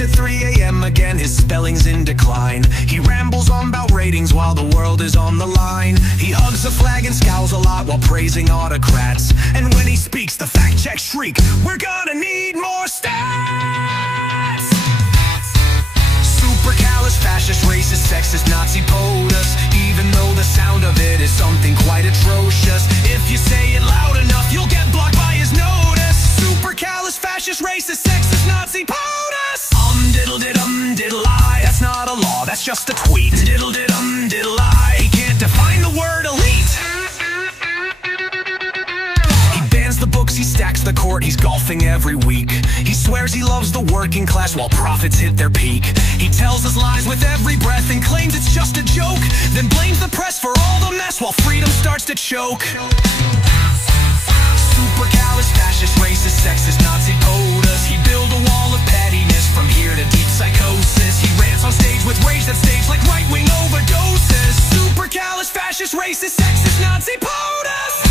At 3 a.m. again, his spelling's in decline. He rambles on about ratings while the world is on the line. He hugs the flag and scowls a lot while praising autocrats. And when he speaks, the fact checks shriek, "We're gonna need more stats!" Super callous, fascist, racist, sexist, Nazi, Potus. Even though the sound of it is something quite atrocious, if you say it loud enough, you'll get blocked by his notice. Super callous, fascist, racist, sexist, Nazi, Potus. Diddle-I, that's not a law, that's just a tweet. Diddle-I, he can't define the word elite. He bans the books, he stacks the court, he's golfing every week. He swears he loves the working class while profits hit their peak. He tells us lies with every breath and claims it's just a joke, then blames the press for all the mess while freedom starts to choke. Super callous, fascist, racist, sexist, Nazi, Potus. He built a wall of pettiness from here to deep psychosis. He rants on stage with rage that's staged like right-wing overdoses. Super callous, fascist, racist, sexist, Nazi, Potus.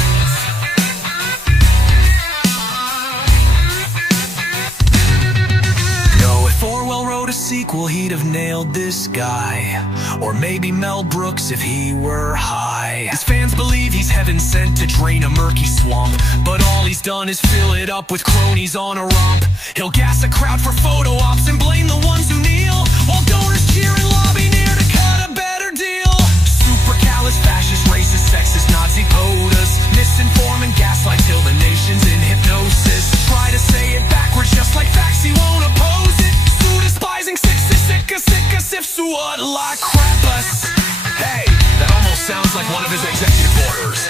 If Orwell wrote a sequel, he'd have nailed this guy. Or maybe Mel Brooks if he were high. His fans believe he's heaven sent to drain a murky swamp, but all he's done is fill it up with cronies on a romp. He'll gas a crowd for photo ops and blame the ones who kneel, while donors cheer and lobby near to cut a better deal. Super callous, fascist, racist, sexist, Nazi, Potus. Misinform and gaslight till the nation's in hypnosis. Try to say it backwards just like facts, he won't oppose it. Despising, sick as if what like crap us. Hey, that almost sounds like one of his executive orders.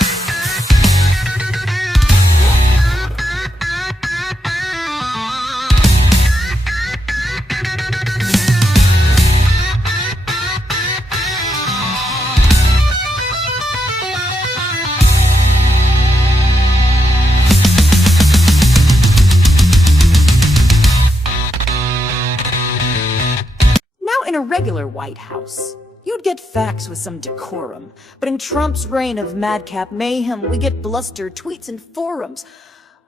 In a regular White House, you'd get facts with some decorum. But in Trump's reign of madcap mayhem, we get bluster, tweets, and forums,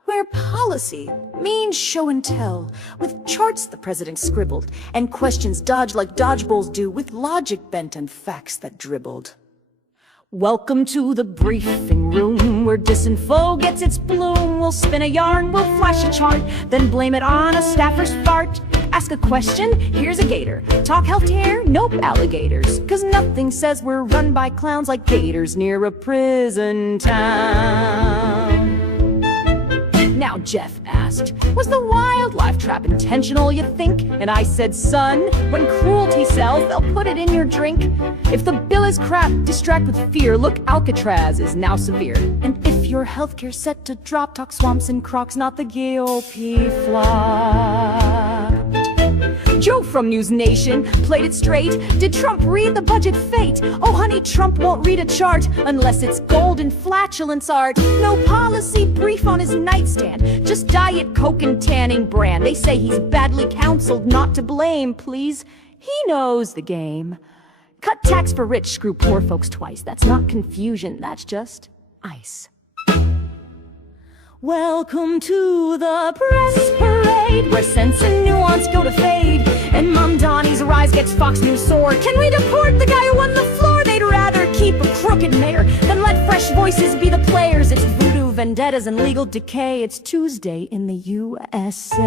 where policy means show and tell, with charts the president scribbled, and questions dodged like dodgeballs do, with logic bent and facts that dribbled. Welcome to the briefing room, where disinfo gets its bloom. We'll spin a yarn, we'll flash a chart, then blame it on a staffer's fart. Ask a question, here's a gator. Talk healthcare, nope, alligators. 'Cause nothing says we're run by clowns like gators near a prison town. Now Jeff asked, was the wildlife trap intentional, you think? And I said, son, when cruelty sells, they'll put it in your drink. If the bill is crap, distract with fear. Look, Alcatraz is now severe. And if your healthcare's set to drop, talk swamps and crocs, not the GOP flop. Joe from News Nation played it straight. Did Trump read the budget fate? Oh honey, Trump won't read a chart unless it's gold and flatulence art. No policy brief on his nightstand, just Diet Coke and tanning brand. They say he's badly counseled, not to blame, please. He knows the game. Cut tax for rich, screw poor folks twice. That's not confusion, that's just ice. Welcome to the press parade, where sense and nuance go to fade, and Mom Donnie's rise gets Fox News sore. Can we deport the guy who won the floor? They'd rather keep a crooked mayor than let fresh voices be the players. It's voodoo, vendettas, and legal decay. It's Tuesday in the USA.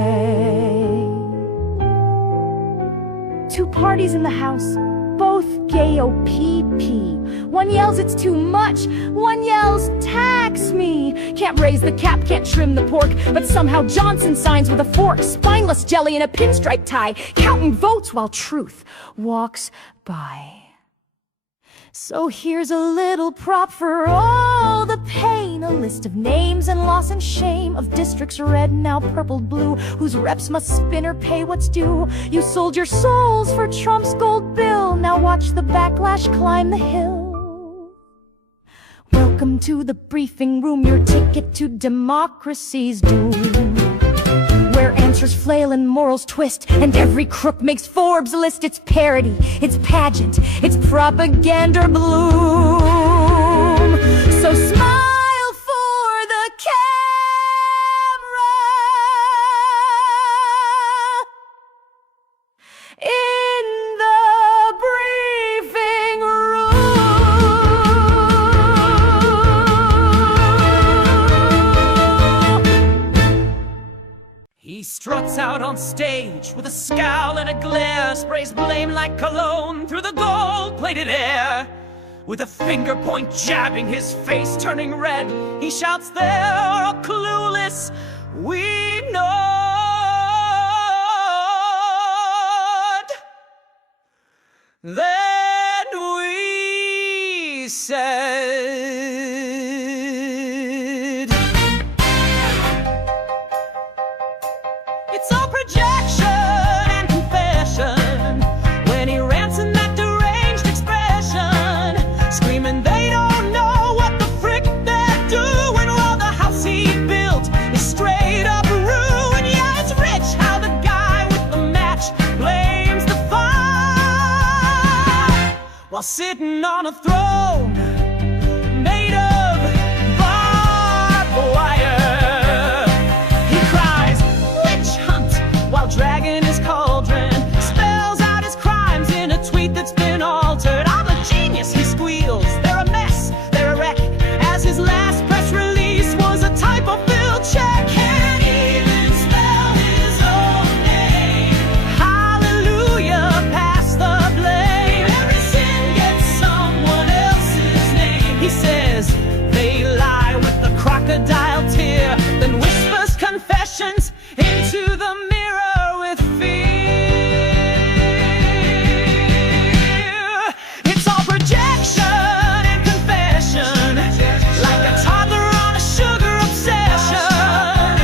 Two parties in the House, both gay OPP. One yells it's too much, one yells tax me. Can't raise the cap, can't trim the pork, but somehow Johnson signs with a fork. Spineless jelly in a pinstripe tie, counting votes while truth walks by. So here's a little prop for all the pain, a list of names and loss and shame, of districts red, now purpled blue, whose reps must spin or pay what's due. You sold your souls for Trump's gold bill, now watch the backlash climb the hill. Welcome to the briefing room, your ticket to democracy's doom, where monsters flail and morals twist, and every crook makes Forbes list. It's parody, it's pageant, it's propaganda bloom. So smile for the camera in the briefing room. He struts out on stage with a scowl and a glare, sprays blame like cologne through the gold-plated air. With a finger point jabbing his face turning red, he shouts, "They're all clueless, we nod." Then we said, "It's all projection and confession." When he rants in that deranged expression, screaming they don't know what the frick they're doing, while the house he built is straight up ruin. Yeah, it's rich how the guy with the match blames the fire, while sitting on a throne made of barbed wire. He cries, "Witch hunt," while dragging his cauldron, spells out his crimes in a tweet that's been altered. I'm a genius, he squeals. They're a mess, they're a wreck, as his last press release was a typo-filled check. Can't even spell his own name. Hallelujah, pass the blame. Every sin gets someone else's name. He says they lie with the crocodile tear, then whispers confessions into the mirror with fear. It's all projection and confession, like a toddler on a sugar obsession.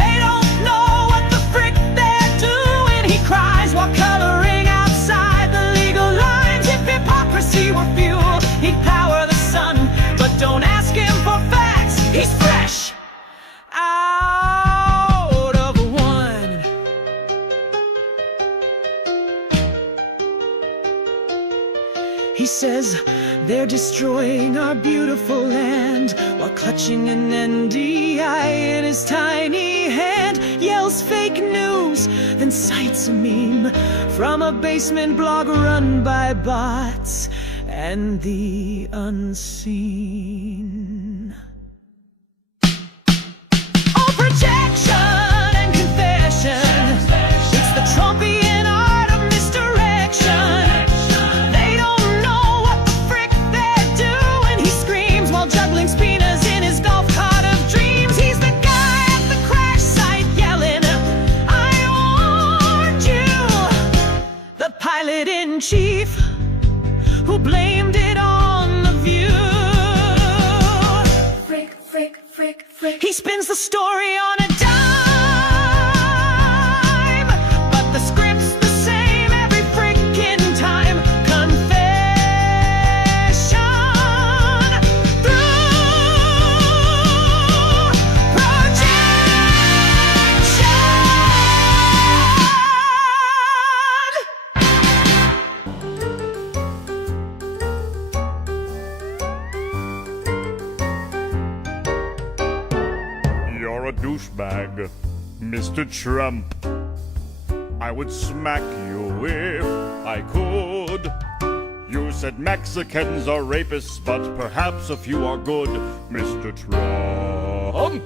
They don't know what the frick they're doing, he cries while coloring outside the legal lines. If hypocrisy were fuel, he'd power the sun, but don't ask him for facts, he's fresh out of one. He says they're destroying our beautiful land, while clutching an NDI in his tiny hand. Yells fake news, then cites a meme from a basement blog run by bots and the unseen. All projection and confession, it's the Trumpian art of misdirection. They don't know what the frick they're doing, he screams while juggling spinas in his golf cart of dreams. He's the guy at the crash site yelling, "I warned you." The pilot-in-chief who blamed it on the view. Frick, frick, frick, frick. He spins the story on a dime, but the script's the same every frickin' time. Confession through projection. You're a douchebag, Mr. Trump. I would smack you if I could. You said Mexicans are rapists, but perhaps a few are good, Mr. Trump.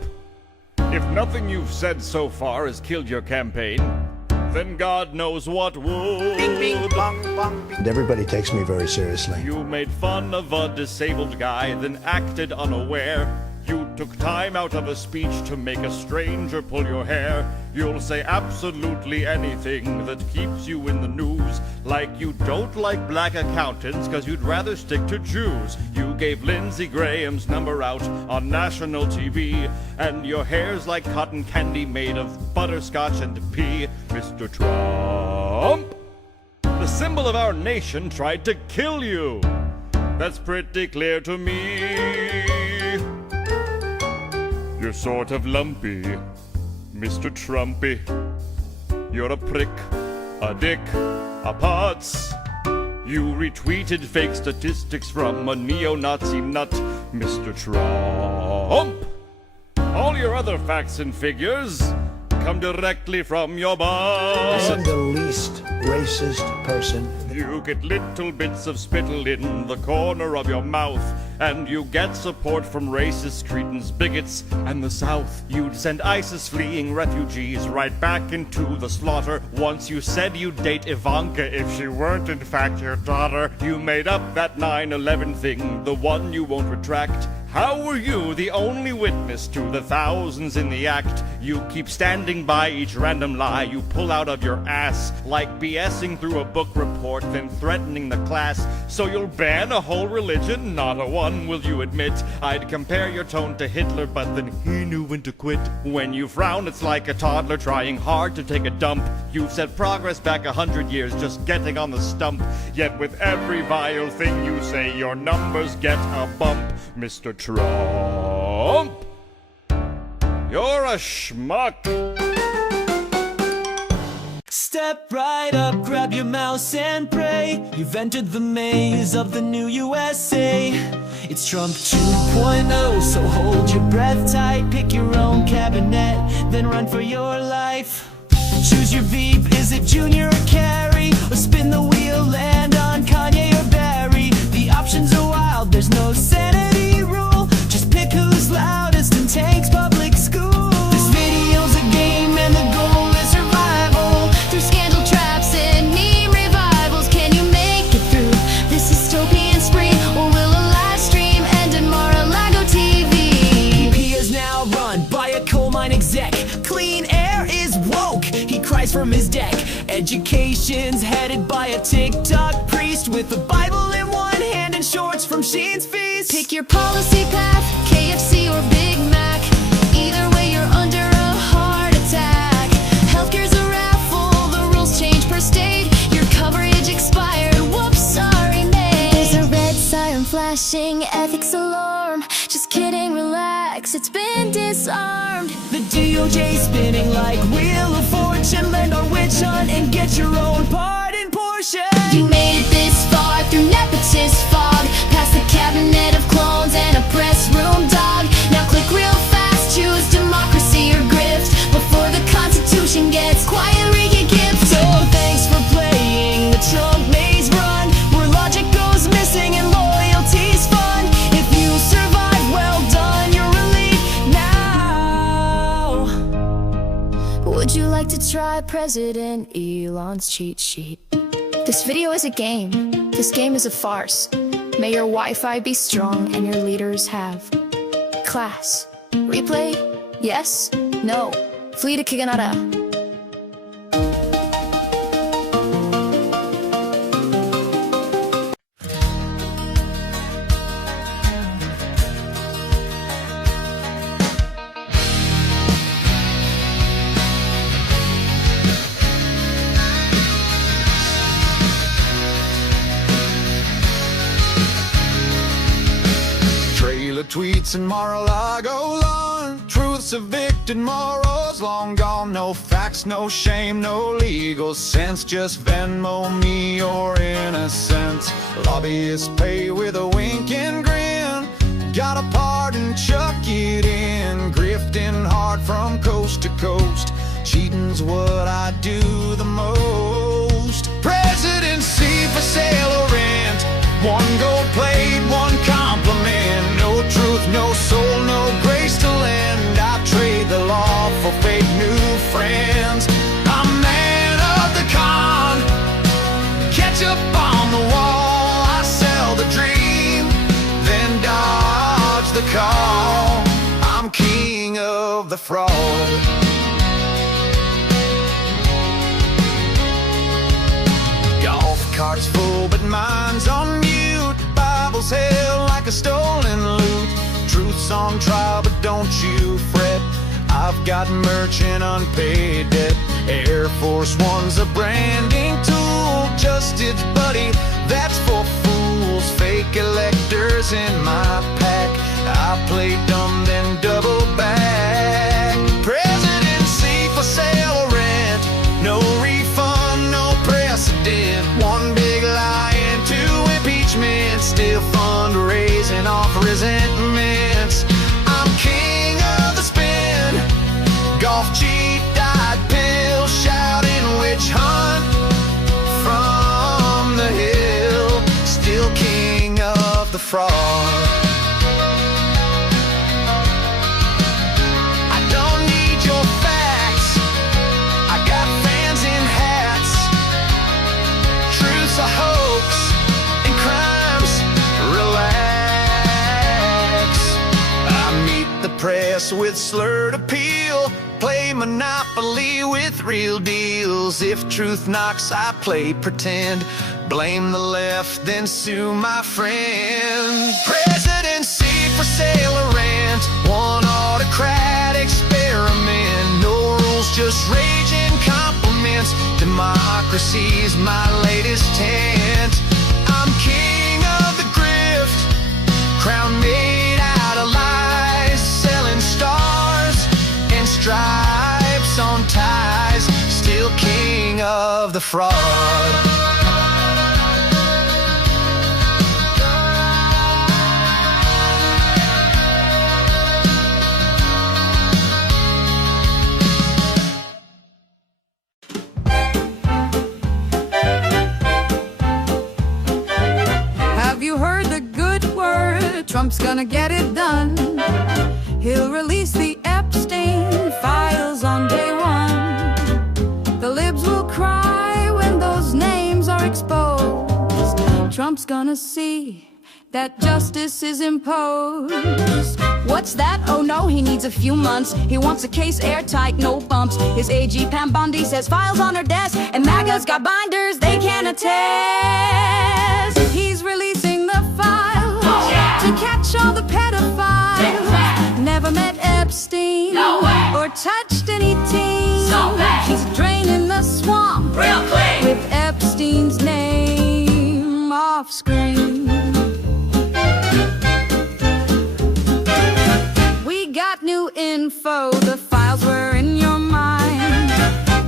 If nothing you've said so far has killed your campaign, then God knows what would. And everybody takes me very seriously. You made fun of a disabled guy, then acted unaware. You took time out of a speech to make a stranger pull your hair. You'll say absolutely anything that keeps you in the news. Like you don't like black accountants because you'd rather stick to Jews. You gave Lindsey Graham's number out on national TV, and your hair's like cotton candy made of butterscotch and pea, Mr. Trump. The symbol of our nation tried to kill you. That's pretty clear to me. You're sort of lumpy, Mr. Trumpy, you're a prick, a dick, a putz. You retweeted fake statistics from a neo-Nazi nut, Mr. Trump. All your other facts and figures come directly from your boss. I am the least racist person. You get little bits of spittle in the corner of your mouth, and you get support from racist cretins, bigots, and the South. You'd send ISIS fleeing refugees right back into the slaughter. Once you said you'd date Ivanka if she weren't in fact your daughter. You made up that 9/11 thing, the one you won't retract. How were you the only witness to the thousands in the act? You keep standing by each random lie you pull out of your ass, like BSing through a book report, then threatening the class. So you'll ban a whole religion? Not a one, will you admit? I'd compare your tone to Hitler, but then he knew when to quit. When you frown, it's like a toddler trying hard to take a dump. You've set progress back 100 years, just getting on the stump. Yet with every vile thing you say, your numbers get a bump. Mr. Trump, you're a schmuck. Step right up, grab your mouse and pray. You've entered the maze of the new USA. It's Trump 2.0, so hold your breath tight. Pick your own cabinet, then run for your life. Choose your Veep, is it Junior or Carrie? Or spin the wheel, land on Kanye or Barry. The options are wild, there's no sanity rule. Just pick who's loudest and takes public school. This video's a game and the goal is survival. Through scandal traps and meme revivals, can you make it through this dystopian spree? Or will a live stream end in Mar-a-Lago TV? He is now run by a coal mine exec. Clean air is woke, he cries from his deck. Education's headed by a TikTok priest with the Bible in one hand and shorts from Sheen's Feast. Pick your policy path, KFC or Big Mac. Either way you're under a heart attack. Healthcare's a raffle, the rules change per state. Your coverage expired, whoops, sorry mate. There's a red siren flashing, ethics alarm. Just kidding, relax, it's been disarmed. The DOJ spinning like Wheel of Fortune. Land on witch hunt and get your own pardon portion. You made it this far through nepotist fog, past the cabinet of clones and a press room dog. Now click real fast, choose democracy or grift, before the Constitution gets quiet, re-gift. So thanks for playing the Trump maze run, where logic goes missing and loyalty's fun. If you survive, well done, you're elite now. Would you like to try President Elon's cheat sheet? This video is a game. This game is a farce. May your Wi-Fi be strong and your leaders have class. Replay? Yes? No? Flee to Kiganara. Tweets in Mar-a-Lago lawn. Truth's evicted, morals long gone. No facts, no shame, no legal sense. Just Venmo me your innocence. Lobbyists pay with a wink and grin. Got a pardon, chuck it in. Grifting hard from coast to coast. Cheating's what I do the most. Presidency for sale or rent. One gold plate, one compliment. No truth, no soul, no grace to lend. I trade the law for fake new friends. I'm man of the con. Catch up on the wall. I sell the dream, then dodge the call. I'm king of the fraud. Golf cart's full, but mine's on mute. Bible's held like a stolen loot. Truth's on trial, but don't you fret. I've got merch and unpaid debt. Air Force One's a branding tool. Justice buddy, that's for fools. Fake electors in my pack. I play dumb, then double back. Presidency fraud. I don't need your facts, I got fans in hats. Truth's a hoax and crimes relax. I meet the press with slurred appeal, play Monopoly with real deals. If truth knocks, I play pretend, blame the left, then sue my friend. Presidency for sale or rent, one autocrat experiment. No rules, just raging compliments. Democracy's my latest tent. I'm king of the grift, crown made out of lies, selling stars and stripes on ties, still king of the fraud. Have you heard the good word? Trump's gonna get it done. He'll release the Epstein Files on day one. The libs will cry when those names are exposed. Trump's gonna see that justice is imposed. What's that? Oh no, he needs a few months. He wants a case airtight, no bumps. His AG Pam Bondi says files on her desk, and MAGA's got binders they can attest. He's releasing the files to catch all the pedophiles. Never met Epstein or touched any teen. He's draining the swamp with Epstein's name off screen. We got new info, the files were in your mind.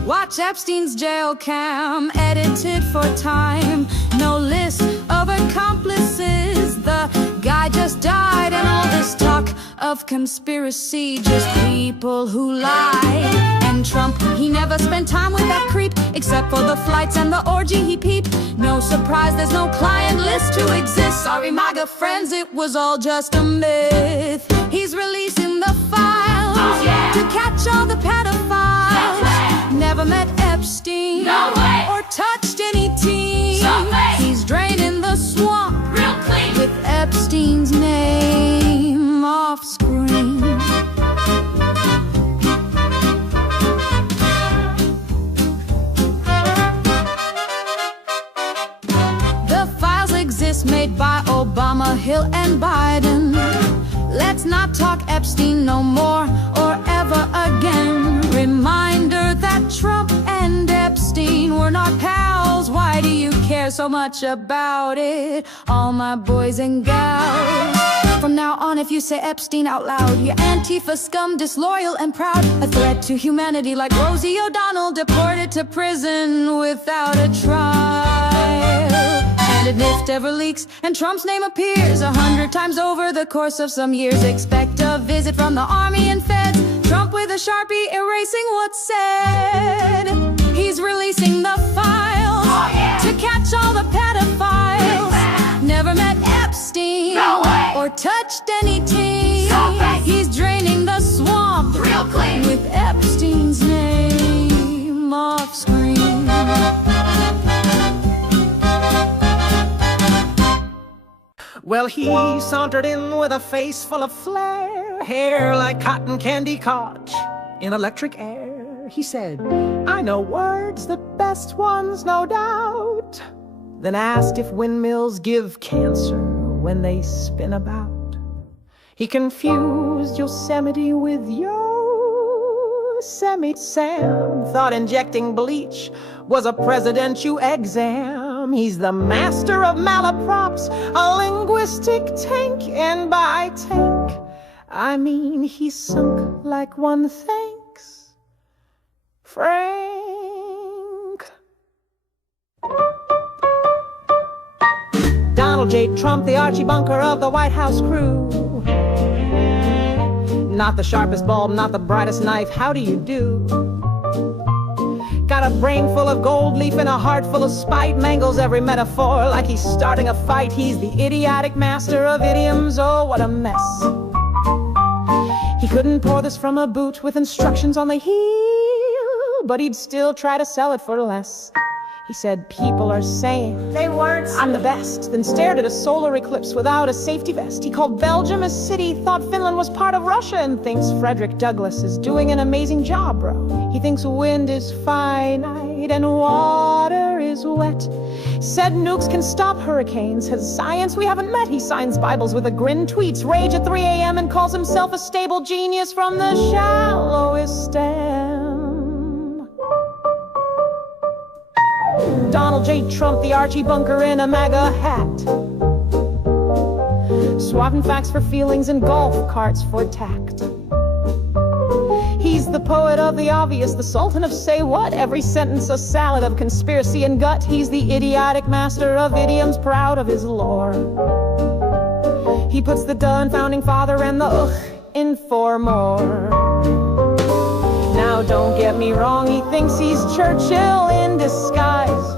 Watch Epstein's jail cam, edited for time. No list of accomplices, the guy just died. And all this talk of conspiracy, just people who lie. And Trump, he never spent time with that creep, except for the flights and the orgy he peeped. No surprise, there's no client list to exist. Sorry, MAGA friends, it was all just a myth. He's releasing the files to catch all the pedophiles. Never met Epstein or touched any teen. He's draining the swamp with Epstein's name off screen. The files exist, made by Obama, Hill, and Biden. Let's not talk Epstein no more or ever again. Reminder that Trump and Epstein were not pals. Why do you care so much about it, all my boys and gals? From now on, if you say Epstein out loud, you're Antifa scum, disloyal and proud. A threat to humanity like Rosie O'Donnell, deported to prison without a trial. And if ever leaks and Trump's name appears 100 times over the course of some years, expect a visit from the army and feds. Trump with a Sharpie erasing what's said. He's releasing the files to catch all the pedophiles. Never met Epstein or touched any teen. He's draining the swamp with Epstein's name off screen. Well, he sauntered in with a face full of flair, hair like cotton candy caught in electric air. He said, I know words, the best ones, no doubt. Then asked if windmills give cancer when they spin about. He confused Yosemite with Yosemite Sam. Thought injecting bleach was a presidential exam. He's the master of malaprops, a linguistic tank. And by tank, I mean he's sunk like one thanks Frank. Donald J. Trump, the Archie Bunker of the White House crew. Not the sharpest bulb, not the brightest knife, how do you do? Got a brain full of gold leaf and a heart full of spite. Mangles every metaphor like he's starting a fight. He's the idiotic master of idioms, oh what a mess. He couldn't pour this from a boot with instructions on the heel, but he'd still try to sell it for less. He said, people are saying they weren't. I'm the best. Then stared at a solar eclipse without a safety vest. He called Belgium a city, thought Finland was part of Russia, and thinks Frederick Douglass is doing an amazing job, bro. He thinks wind is finite and water is wet. Said nukes can stop hurricanes. Has science we haven't met. He signs Bibles with a grin, tweets rage at 3 a.m. and calls himself a stable genius from the shallowest stem. Donald J. Trump, the Archie Bunker in a MAGA hat, swapping facts for feelings and golf carts for tact. He's the poet of the obvious, the sultan of say what, every sentence a salad of conspiracy and gut. He's the idiotic master of idioms, proud of his lore. He puts the duh in founding father and the ugh in for more. Now don't get me wrong, he thinks he's Churchill in disguise,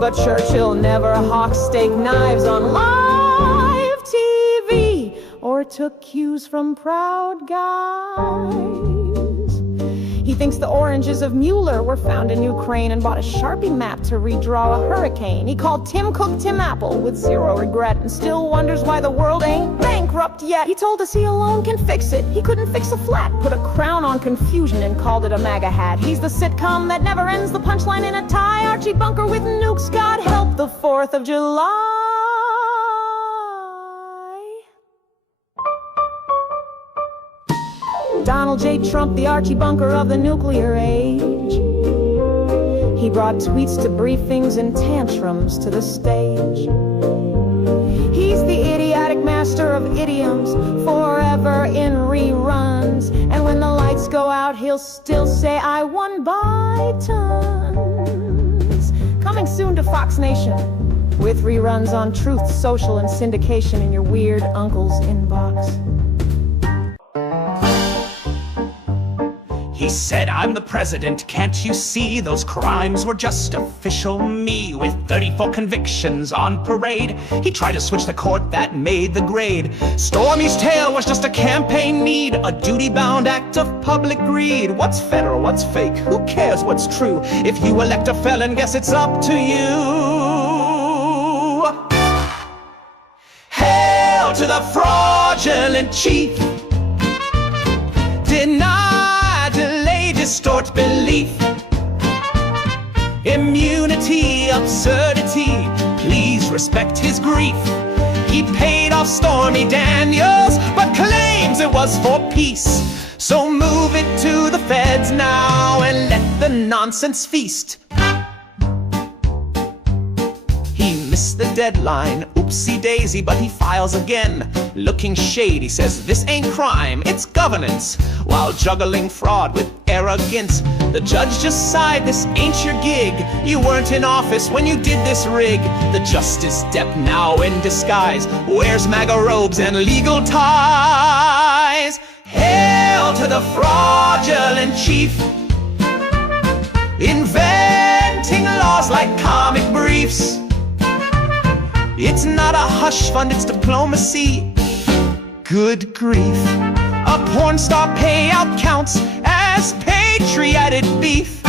but Churchill never hawked steak knives on live TV or took cues from proud guys. He thinks the oranges of Mueller were found in Ukraine and bought a Sharpie map to redraw a hurricane. He called Tim Cook Tim Apple with zero regret and still wonders why the world ain't bankrupt yet. He told us he alone can fix it. He couldn't fix a flat, put a crown on confusion and called it a MAGA hat. He's the sitcom that never ends, the punchline in a tie. Archie Bunker with nukes, God help the 4th of July. Donald J. Trump, the Archie Bunker of the nuclear age. He brought tweets to briefings and tantrums to the stage. He's the idiotic master of idioms, forever in reruns. And when the lights go out, he'll still say, I won by tons. Coming soon to Fox Nation, with reruns on Truth Social and syndication in your weird uncle's inbox. He said, I'm the president, can't you see? Those crimes were just official me with 34 convictions on parade. He tried to switch the court that made the grade. Stormy's tale was just a campaign need, a duty-bound act of public greed. What's federal, what's fake, who cares what's true? If you elect a felon, guess it's up to you. Hail to the fraudulent chief. Deny, delay, distort belief. Immunity, absurdity, please respect his grief. He paid off Stormy Daniels, but claims it was for peace. So move it to the feds now and let the nonsense feast. He missed the deadline, oopsie daisy, but he files again. Looking shady, says this ain't crime, it's governance, while juggling fraud with arrogance. The judge just sighed, this ain't your gig. You weren't in office when you did this rig. The Justice Dep now in disguise wears MAGA robes and legal ties. Hail to the fraudulent chief, inventing laws like comic briefs. It's not a hush fund, it's diplomacy. Good grief. A porn star payout counts as patriotic beef.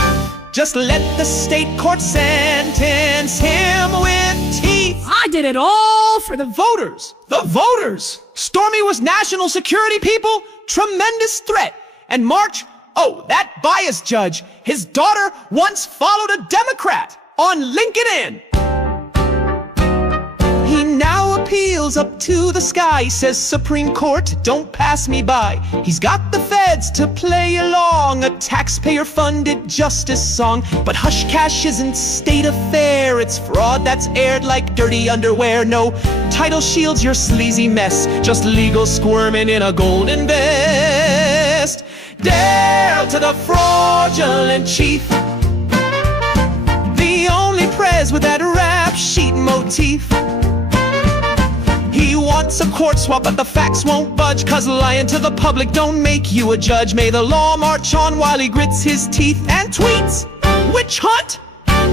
Just let the state court sentence him with teeth. I did it all for the Voters! The voters! Stormy was national security, people. Tremendous threat. And March, oh, that biased judge, his daughter once followed a Democrat on LinkedIn. He now appeals up to the sky. He says, Supreme Court, don't pass me by. He's got the feds to play along, a taxpayer-funded justice song. But hush cash isn't state affair. It's fraud that's aired like dirty underwear. No title shields your sleazy mess, just legal squirming in a golden vest. Dare to the fraudulent chief, the only prez with that rap sheet motif. He wants a court swap, but the facts won't budge, 'cause lying to the public don't make you a judge. May the law march on while he grits his teeth and tweets. witch hunt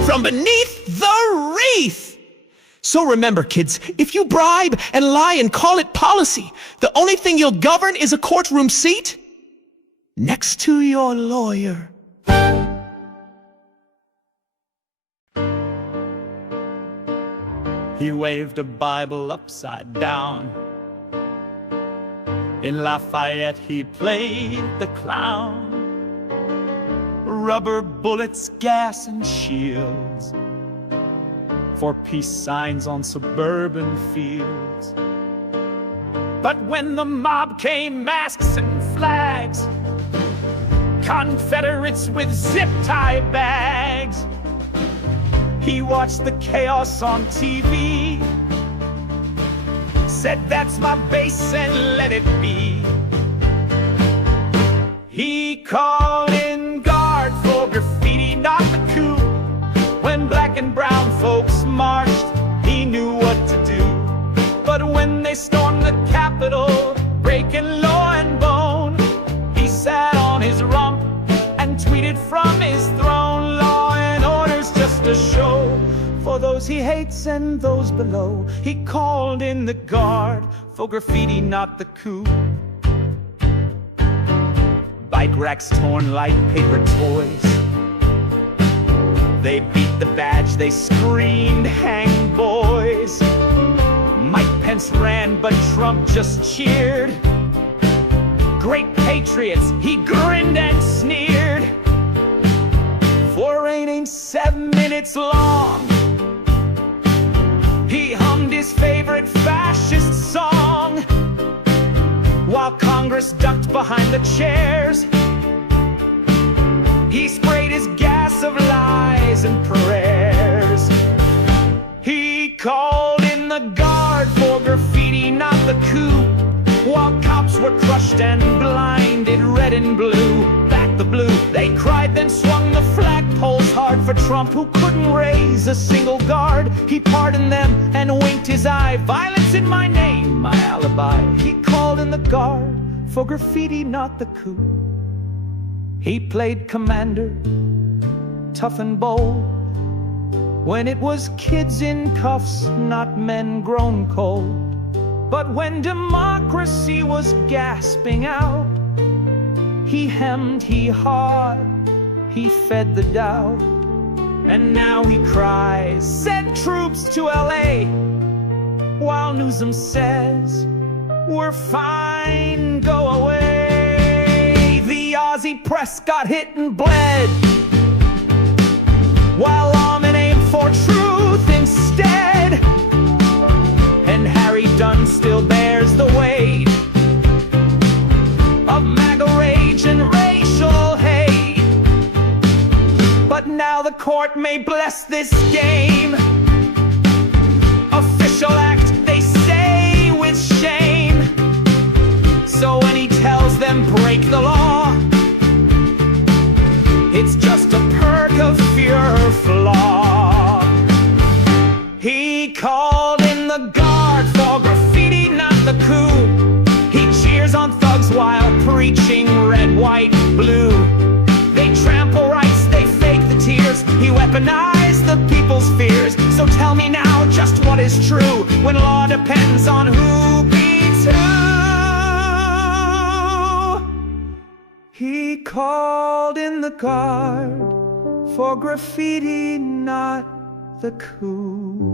from beneath the wreath. So remember, kids, if you bribe and lie and call it policy, the only thing you'll govern is a courtroom seat next to your lawyer. He waved a Bible upside down. In Lafayette he played the clown. Rubber bullets, gas and shields for peace signs on suburban fields. But when the mob came, masks and flags, Confederates with zip-tie bags, he watched the chaos on TV, said that's my base and let it be. He called in guard for graffiti, not the coup. When black and brown folks marched, he knew what to do. But when they stormed the Capitol, breaking law and bone, he sat on his rump and tweeted from his throne. Law and order's just a show for those he hates and those below. He called in the guard for graffiti, not the coup. Bike racks torn like paper toys, they beat the badge, they screamed, hang boys. Mike Pence ran, but Trump just cheered. Great patriots, he grinned and sneered. For rain ain't 7 minutes long, he hummed his favorite fascist song. While Congress ducked behind the chairs, he sprayed his gas of lies and prayers. He called in the guard for graffiti, not the coup. While cops were crushed and blinded, red and blue, back the blue. They cried, then swung the flagpoles hard for Trump, who couldn't raise a single guard. He pardoned them and winked his eye. Violence in my name, my alibi. He called in the guard for graffiti, not the coup. He played commander, tough and bold, when it was kids in cuffs, not men grown cold. But when democracy was gasping out, he hemmed, he hawed, he fed the doubt. And now he cries, send troops to LA, while Newsom says, we're fine, go away. The Aussie press got hit and bled, while lawmen aimed for truth instead. And Harry Dunn still bears the weight of MAGA rage and racial hate. But now the court may bless this game, official act, they say, with shame. So when he tells them break the law, it's just a perk of pure flaw. He called in the guard for graffiti, not the coup. He cheers on thugs while preaching red, white, blue. They trample rights, they fake the tears. He weaponized the people's fears. So tell me now just what is true, when law depends on who beats who. He called in the guard for graffiti, not the coup.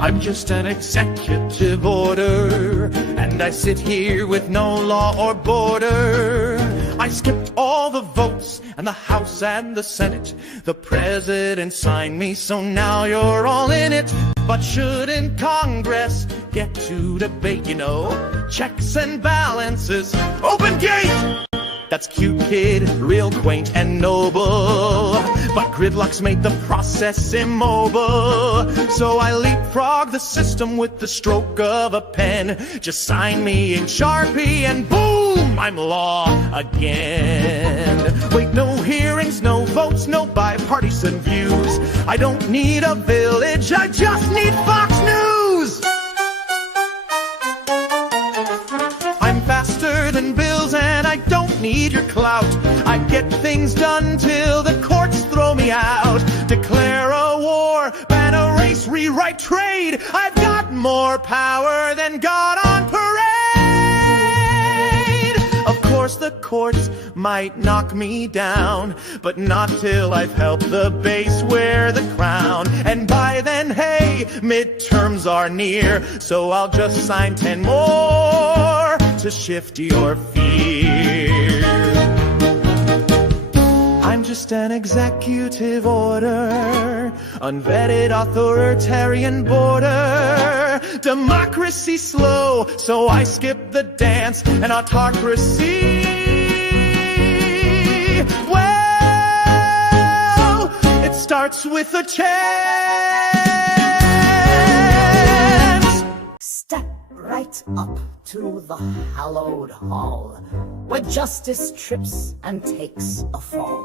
I'm just an executive order, and I sit here with no law or border. I skipped all the votes and the House and the Senate. The President signed me, so now you're all in it. But shouldn't Congress get to debate, you know? Checks and balances, open gate! That's cute, kid, real quaint and noble. But gridlock's made the process immobile. So I leapfrog the system with the stroke of a pen. Just sign me in Sharpie and boom, I'm law again. Wait, no hearings, no votes, no bipartisan views. I don't need a village, I just need Fox News. I'm faster than bills and I don't need your clout. I get things done till the courts throw me out. Declare a war, ban a race, rewrite trade. I've got more power than God on parade. Of course the courts might knock me down, but not till I've helped the base wear the crown. And by then, hey, midterms are near, so I'll just sign 10 more to shift your fear. I'm just an executive order, unvetted authoritarian border. Democracy slow, so I skip the dance. And autocracy, well, it starts with a chance. Step right up to the hallowed hall, where justice trips and takes a fall.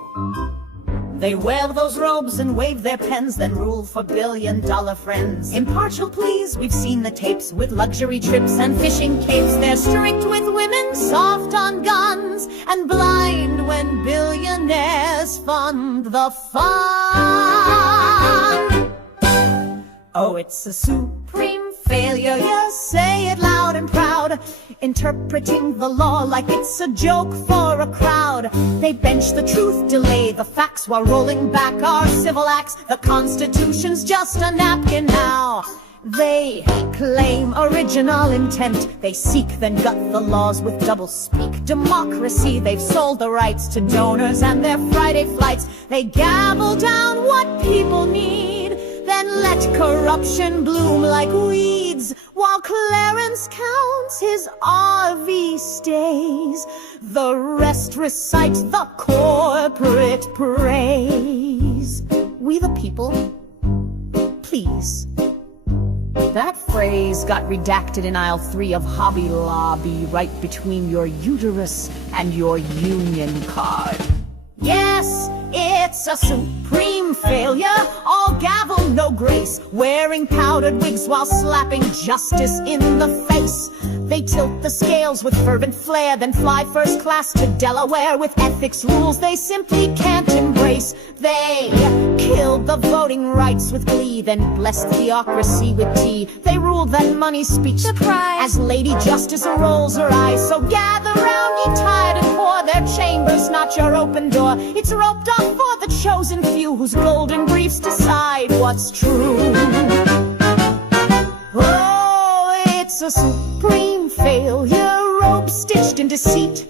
They wear those robes and wave their pens, then rule for billion-dollar friends. Impartial pleas, we've seen the tapes, with luxury trips and fishing capes. They're strict with women, soft on guns, and blind when billionaires fund the fun. Oh, it's a supreme failure, you say it loud and proud, interpreting the law like it's a joke for a crowd. They bench the truth, delay the facts, while rolling back our civil acts. The Constitution's just a napkin now. They claim original intent. They seek, then gut the laws with double speak. Democracy, they've sold the rights to donors and their Friday flights. They gavel down what people need, then let corruption bloom like weeds, while Clarence counts his RV stays. The rest recite the corporate praise. We the people, please. That phrase got redacted in aisle 3 of Hobby Lobby, right between your uterus and your union card. Yes, it's a supreme failure. All gavel, no grace, wearing powdered wigs while slapping justice in the face. They tilt the scales with fervent flair, then fly first class to Delaware with ethics rules they simply can't embrace. They killed the voting rights with glee, then blessed theocracy with tea. They ruled that money's speech surprise as Lady Justice rolls her eyes. So gather round, ye tired and poor, their chambers not your open door. It's roped off for the chosen few, whose golden briefs decide what's true. Oh, it's a supreme failure, rope stitched in deceit,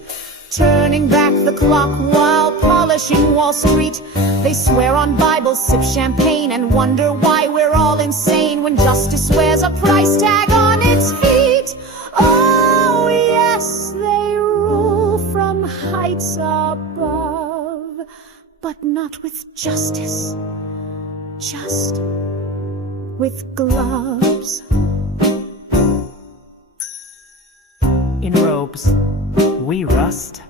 turning back the clock while polishing Wall Street. They swear on Bibles, sip champagne, and wonder why we're all insane when justice wears a price tag on its feet. Oh yes, they rule from heights above, but not with justice, just with gloves. In robes, we rust.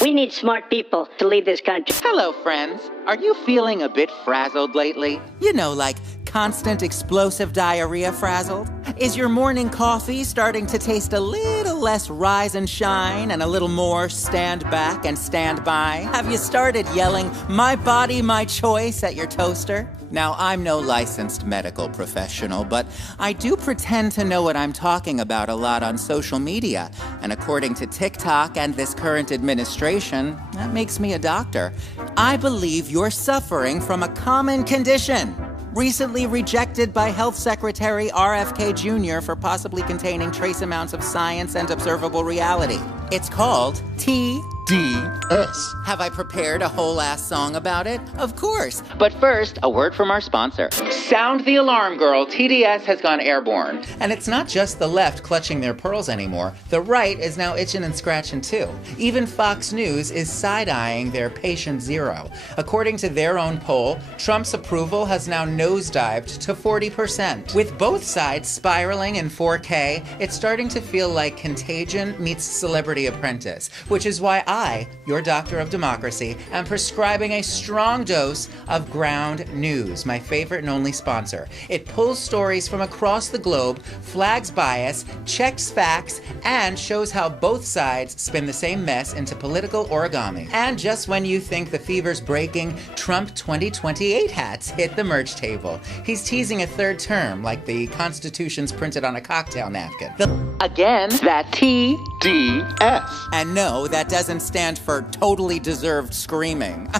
We need smart people to lead this country. Hello, friends. Are you feeling a bit frazzled lately? You know, like constant explosive diarrhea frazzled? Is your morning coffee starting to taste a little less rise and shine and a little more stand back and stand by? Have you started yelling, "My body, my choice" at your toaster? Now, I'm no licensed medical professional, but I do pretend to know what I'm talking about a lot on social media. And according to TikTok and this current administration, that makes me a doctor. I believe you're suffering from a common condition, recently rejected by Health Secretary RFK Jr. for possibly containing trace amounts of science and observable reality. It's called TDAH. TDS. Have I prepared a whole-ass song about it? Of course. But first, a word from our sponsor. Sound the alarm, girl. TDS has gone airborne. And it's not just the left clutching their pearls anymore. The right is now itching and scratching too. Even Fox News is side-eyeing their patient zero. According to their own poll, Trump's approval has now nosedived to 40%. With both sides spiraling in 4K, it's starting to feel like Contagion meets Celebrity Apprentice, which is why I, your doctor of democracy, am prescribing a strong dose of Ground News, my favorite and only sponsor. It pulls stories from across the globe, flags bias, checks facts, and shows how both sides spin the same mess into political origami. And just when you think the fever's breaking, Trump 2028 hats hit the merch table. He's teasing a third term, like the Constitution's printed on a cocktail napkin. Again, that TDS. And no, that doesn't stand for totally deserved screaming.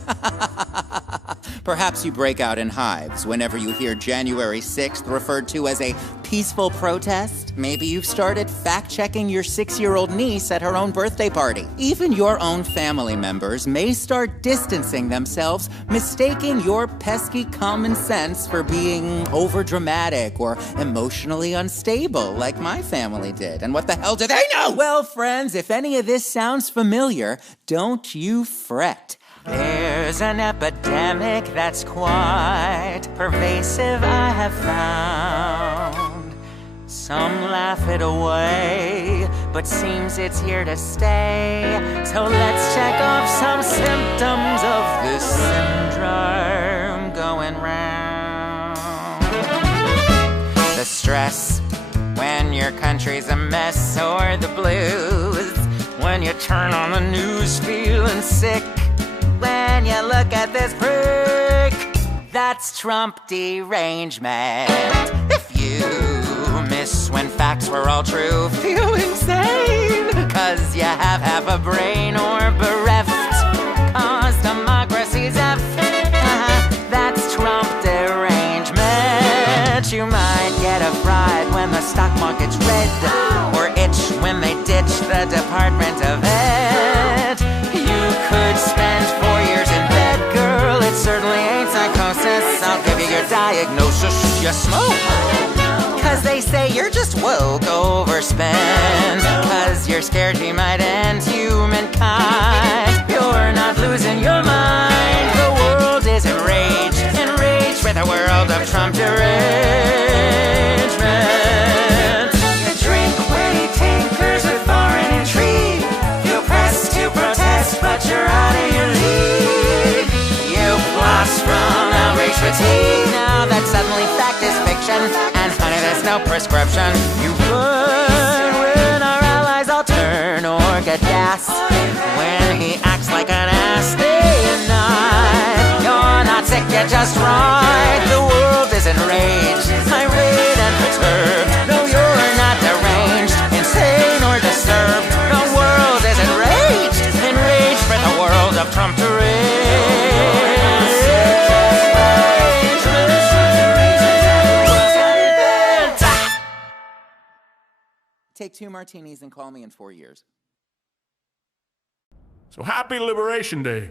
Perhaps you break out in hives whenever you hear January 6th referred to as a peaceful protest. Maybe you've started fact-checking your 6-year-old niece at her own birthday party. Even your own family members may start distancing themselves, mistaking your pesky common sense for being overdramatic or emotionally unstable, like my family did. And what the hell do they know? Well, friends, if any of this sounds familiar, don't you fret. There's an epidemic that's quite pervasive, I have found. Some laugh it away, but seems it's here to stay. So let's check off some symptoms of this syndrome going round. The stress when your country's a mess, or the blues when you turn on the news feeling sick. When you look at this prick, that's Trump derangement. If you miss when facts were all true, feel insane, 'cause you have half a brain or bereft, 'cause democracy's that's Trump derangement. You might get a fright when the stock market's red, or itch when they ditch the Department of Ed. You could spend 4 years in bed, girl, it certainly ain't psychosis. I'll give you your diagnosis, you smoke, 'cause they say you're just woke, overspent, 'cause you're scared he might end humankind. You're not losing your mind, the world is enraged with a world of Trump derangement. You drink witty tinkers with foreign intrigue, you press to protest, but you're out of your league. You floss from outrage fatigue, now that suddenly fact is fiction, and honey, there's no prescription. You run when our allies all turn or get gas, when he acts like an ass day and night. You're not sick, you're just right, the world is enraged, irate and perturbed. No, you're not deranged, insane or disturbed, the world is enraged for the world of Trump derangement. Take 2 martinis and call me in 4 years. So happy Liberation Day.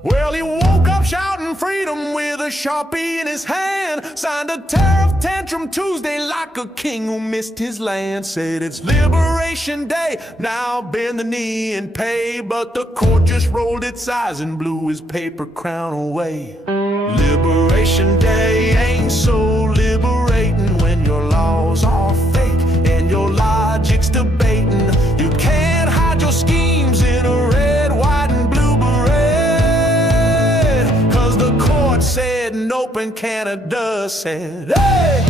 Well, he woke up shouting freedom with a Sharpie in his hand, signed a tariff tantrum Tuesday like a king who missed his land. Said it's Liberation Day, now bend the knee and pay, but the court just rolled its eyes and blew his paper crown away. Liberation Day ain't so liberating when your laws are fake and your logic's debating. You can't hide your schemes in a red, white, and blue beret, 'cause the court said nope and Canada said hey!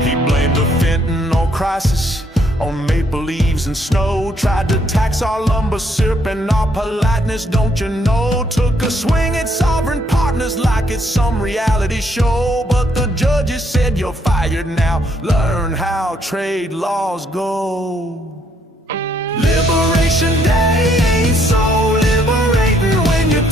He blamed the fentanyl crisis on maple leaves and snow, tried to tax our lumber, syrup, and our politeness, don't you know? Took a swing at sovereign partners like it's some reality show, but the judges said you're fired now, learn how trade laws go. Liberation Day ain't so liberating when you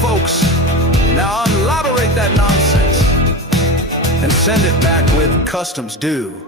folks. Now elaborate that nonsense and send it back with customs due.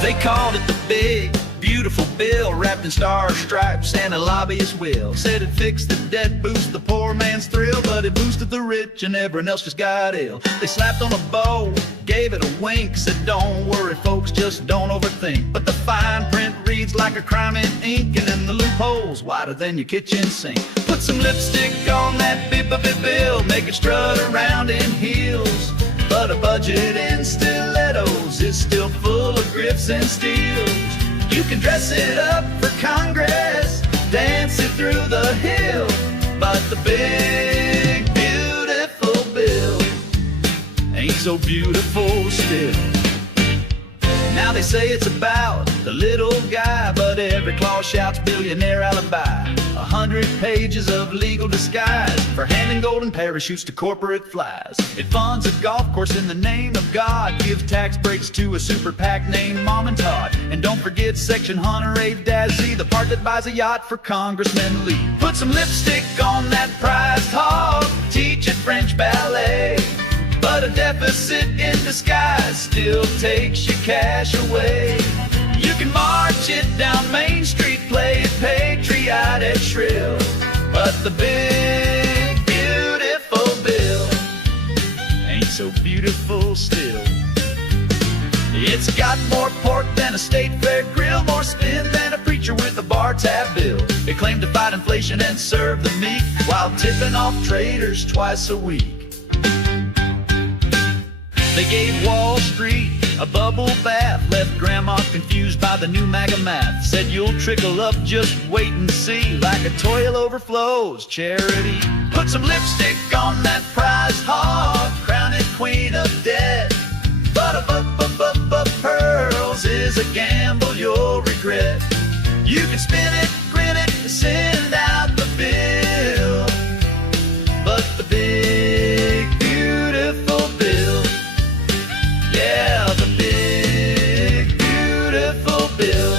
They called it the big, beautiful bill, wrapped in star stripes and a lobbyist will. Said it fixed the debt, boosted the poor man's thrill, but it boosted the rich and everyone else just got ill. They slapped on a bow, gave it a wink, said don't worry folks, just don't overthink. But the fine print reads like a crime in ink, and then the loopholes wider than your kitchen sink. Put some lipstick on that bill, make it strut around in heels. But a budget in stilettos is still full of grifts and steals. You can dress it up for Congress, dance it through the hill, but the big, beautiful bill ain't so beautiful still. Now they say it's about the little guy, but every clause shouts billionaire alibi. 100 pages of legal disguise for handing golden parachutes to corporate flies. It funds a golf course in the name of God, give tax breaks to a super PAC named Mom and Todd. And don't forget Section 108-Z, the part that buys a yacht for Congressman Lee. Put some lipstick on that prized hog, teach it French ballet. But a deficit in disguise still takes your cash away. You can march it down Main Street, play it patriotic shrill, but the big, beautiful bill ain't so beautiful still. It's got more pork than a state fair grill, more spin than a preacher with a bar tab bill. It claimed to fight inflation and serve the meek while tipping off traders twice a week. They gave Wall Street a bubble bath, left grandma confused by the new MAGA math. Said you'll trickle up, just wait and see, like a toil overflows charity. Put some lipstick on that prized hog, crown it queen of debt. But a pearls is a gamble you'll regret. You can spin it, grin it, send out the bill, but the big, beautiful bill, yeah, the big, beautiful bill,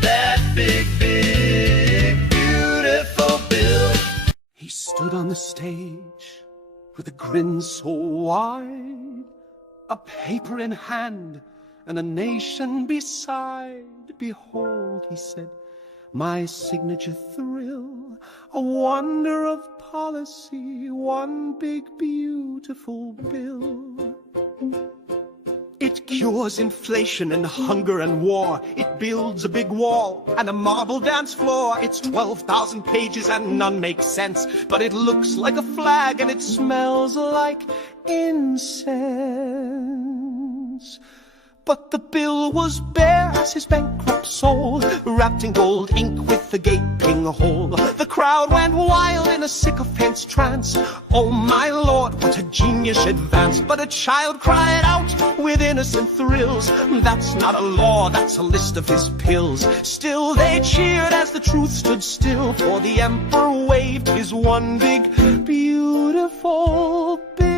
that big, big, beautiful bill. He stood on the stage with a grin so wide, a paper in hand and a nation beside. Behold, he said, my signature thrill, a wonder of policy, one big, beautiful bill. It cures inflation and hunger and war. It builds a big wall and a marble dance floor. It's 12,000 pages and none make sense, but it looks like a flag and it smells like incense. But the bill was bare as his bankrupt soul, wrapped in gold ink with a gaping hole. The crowd went wild in a sycophant's trance. Oh my Lord, what a genius advance. But a child cried out with innocent thrills, that's not a law, that's a list of his pills. Still they cheered as the truth stood still, for the emperor waved his one big, beautiful bill.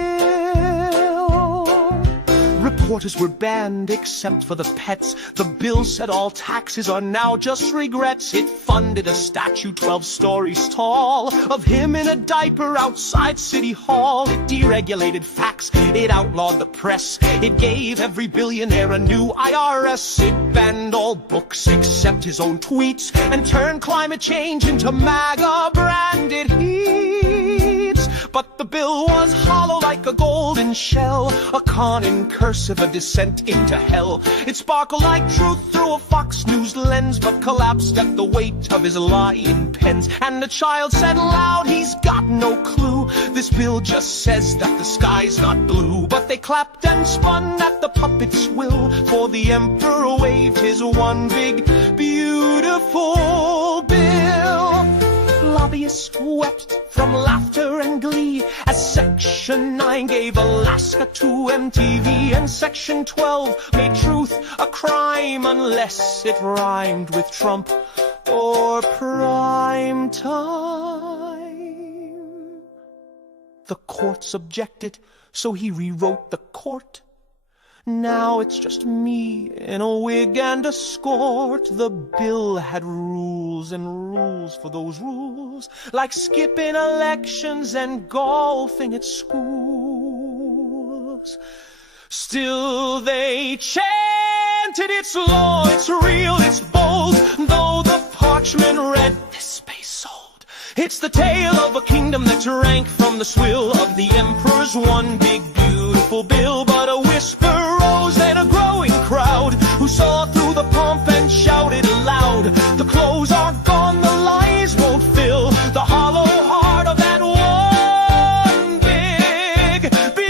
Reporters were banned except for the pets. The bill said all taxes are now just regrets. It funded a statue 12 stories tall of him in a diaper outside City Hall. It deregulated facts, it outlawed the press. It gave every billionaire a new IRS. It banned all books except his own tweets, and turned climate change into MAGA branded heats. But the bill was hollow like a golden shell, a con in cursive, a descent into hell. It sparkled like truth through a Fox News lens, but collapsed at the weight of his lying pens. And the child said loud, he's got no clue. This bill just says that the sky's not blue. But they clapped and spun at the puppet's will, for the emperor waved his one big, beautiful bill. Lobbyists wept from laughter and glee as Section 9 gave Alaska to MTV, and Section 12 made truth a crime unless it rhymed with Trump for prime time. The courts objected, so he rewrote the court. Now it's just me in a wig and a skort. The bill had rules and rules for those rules, like skipping elections and golfing at schools. Still they chanted, it's law, it's real, it's bold. Though the parchment read, this space sold. It's the tale of a kingdom that drank from the swill of the emperor's one big beautiful bill. But a whisper rose and a growing crowd who saw through the pomp and shouted aloud, the clothes are gone, the lies won't fill the hollow heart of that one big beautiful bill.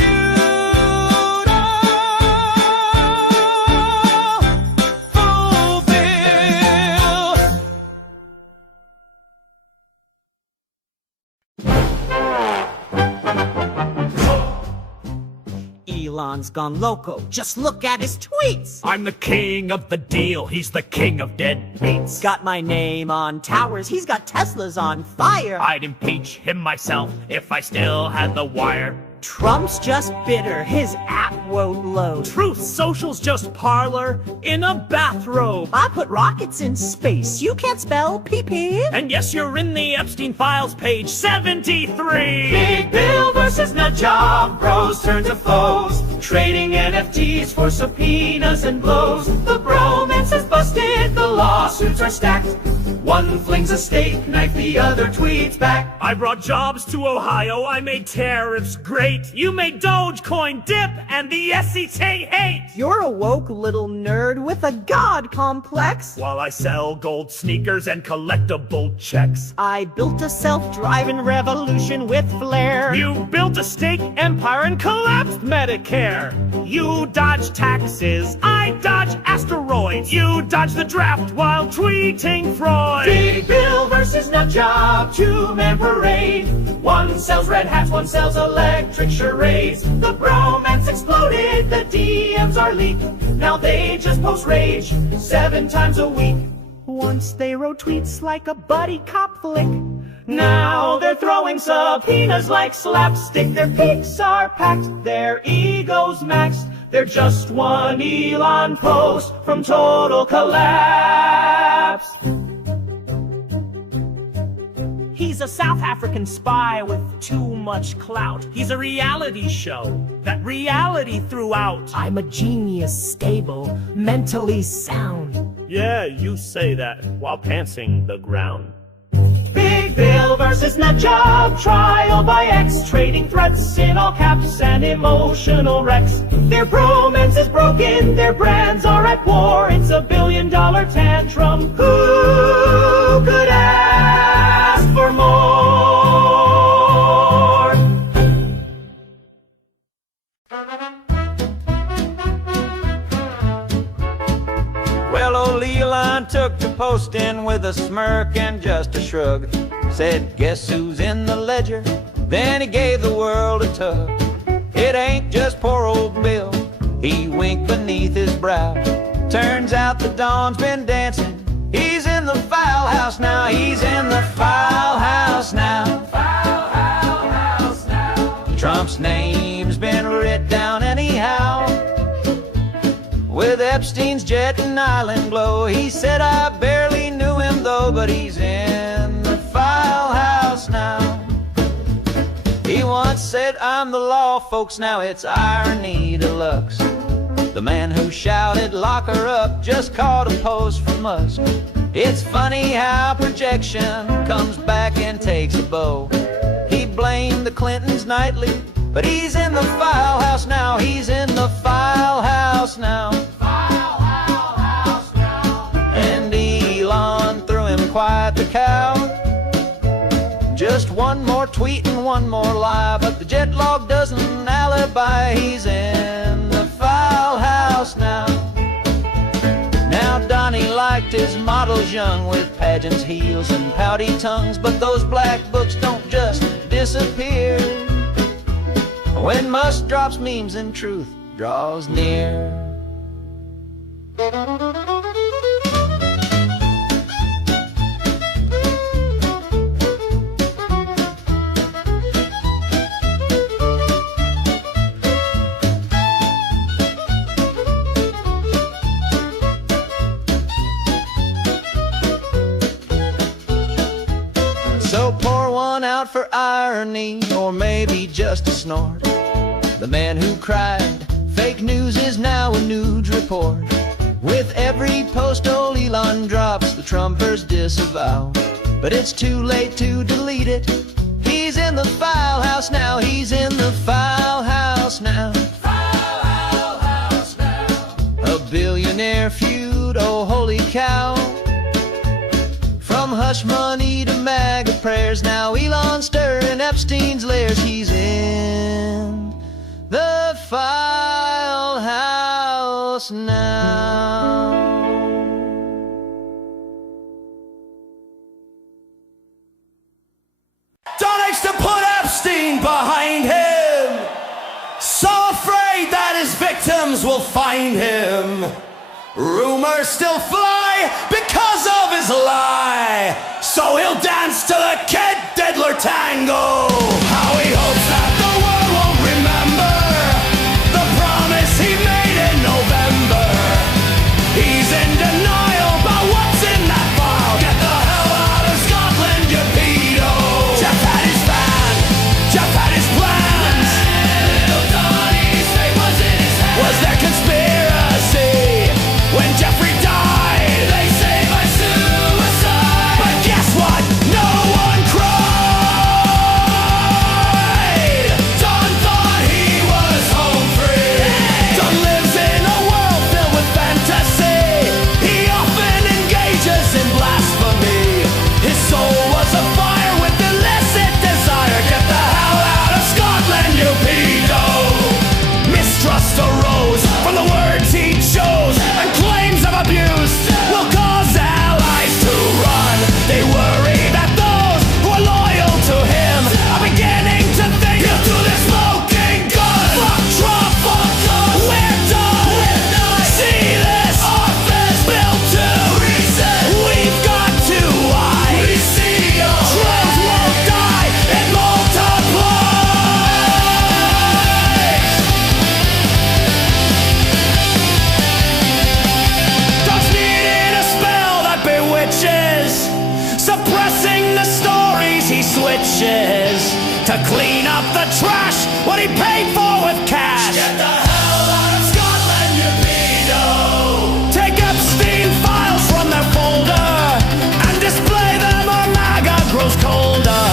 Elon's gone loco, just look at his tweets. I'm the king of the deal, he's the king of dead beats. Got my name on towers, he's got Teslas on fire. I'd impeach him myself if I still had the wire. Trump's just bitter, his app won't load. Truth Social's just parlor in a bathrobe. I put rockets in space, you can't spell PP. And yes, you're in the Epstein Files, page 73. Big Bill versus nut job, bros turn to foes, trading NFTs for subpoenas and blows. The bromance is busted, the lawsuits are stacked. One flings a steak knife, the other tweets back. I brought jobs to Ohio, I made tariffs great. You made Dogecoin dip and the SEC hate. You're a woke little nerd with a god complex. While I sell gold sneakers and collectible checks. I built a self-driving revolution with flair. You built a steak empire and collapsed Medicare. You dodge taxes, I dodge asteroids. You dodge the draft while tweeting Freud. Big Bill versus nut job, two-man parade. One sells red hats, one sells electric charades. The bromance exploded, the DMs are leaked. Now they just post rage 7 times a week. Once they wrote tweets like a buddy cop flick. Now they're throwing subpoenas like slapstick. Their peaks are packed, their egos maxed. They're just one Elon post from total collapse. He's a South African spy with too much clout. He's a reality show that reality threw out. I'm a genius, stable, mentally sound. Yeah, you say that while pantsing the ground. Big Bill versus nut job, trial by X, trading threats in all caps and emotional wrecks. Their bromance is broken, their brands are at war. It's a $1 billion tantrum. Who could ask for more? Well, old Elon took to posting with a smirk and just a shrug. Said, guess who's in the ledger? Then he gave the world a tug. It ain't just poor old Bill, he winked beneath his brow. Turns out the Don's been dancing. He's in the filehouse now, he's in the filehouse now. Filehouse now. Trump's name's been writ down anyhow. With Epstein's jet and island glow. He said, I barely knew him though, but he's in the filehouse now. He once said, I'm the law, folks, now it's irony deluxe. The man who shouted, lock her up, just caught a post from Musk. It's funny how projection comes back and takes a bow. He blamed the Clintons nightly, but he's in the filehouse now. He's in the filehouse now. Filehouse now. And Elon threw him quite the cow. Just one more tweet and one more lie, but the jet log doesn't alibi. He's in the filehouse now. Now Donnie liked his models young with pageants, heels, and pouty tongues, but those black books don't just disappear when Musk drops memes and truth draws near. So pour one out for irony, or maybe just a snort. The man who cried, fake news is now a nude report. With every post old Elon drops, the Trumpers disavow. But it's too late to delete it. He's in the file house now, he's in the file house now. File house now. A billionaire feud, oh holy cow. From hush money to MAGA prayers, now Elon stirring Epstein's lairs. He's in the file house now. Donnex to put Epstein behind him, so afraid that his victims will find him. Rumors still fly because of his lie, so he'll dance to the Kid Diddler tango. How he hopes that the world won't remember the promise he made in November. He's in denial about what's in that file. Get the hell out of Scotland, you pedo. Jeff had his van, Jeff had his plans. Little Donnie's fate was in his hands. Was there conspiracy? When Jeffrey died, they say by suicide. But guess what? No one cried. Don thought he was home free. Don lives in a world filled with fantasy. He often engages in blasphemy. His soul was afire with illicit desire. Get the hell out of Scotland, you pedo. Mistrust arose from the words he chose, and claims of abuse will cause allies to run. They worry that those who are loyal to him are beginning to think he'll do the smoking gun. Fuck Trump, fuck us, we're done. See this office built to reset. We've got to hide. We see your truth won't die, it multiplies. Dogs needed a spell that bewitches, suppressing the stories he switches to clean up the trash, what he paid for with cash. Get the hell out of Scotland, you pedo. Take Epstein files from their folder and display them, or MAGA grows colder.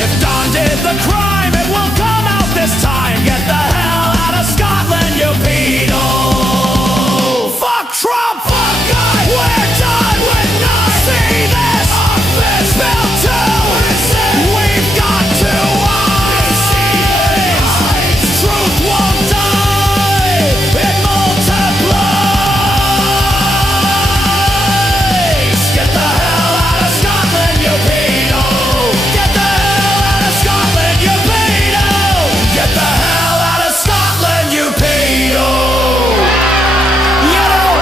If Don did the crime, it will come out this time. Get the hell out of Scotland, you pedo. Fuck Trump, fuck God, we're done with none. See this office built to resist. We've got to hide. Truth won't die, it multiplies. Get the hell out of Scotland, you pedo. Get the hell out of Scotland, you pedo. Get the hell out of Scotland, you pedo. You know,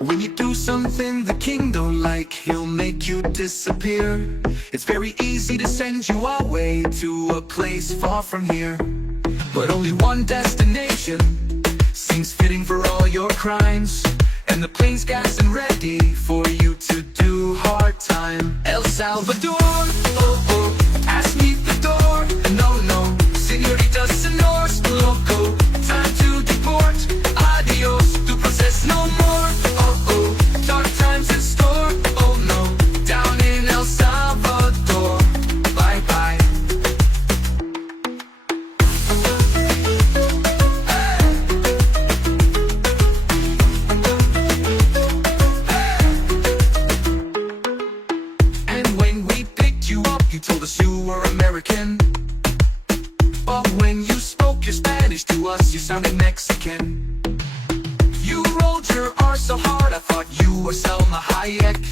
When you do something the king don't like, he'll make you disappear. It's very easy to send you away to a place far from here. But only one destination seems fitting for all your crimes, and the plane's gas and ready for you to do hard time. El Salvador, oh oh, ask me the door. No, no, señorita, señor, loco. Time to deport, adios, tu proceso no more. Oh oh, dark times in store. Oh no, down in El Salvador. Bye bye. And when we picked you up, you told us you were American. But when you spoke your Spanish to us, you sounded Mexican. You rolled your R so hard, I thought you were Selma Hayek,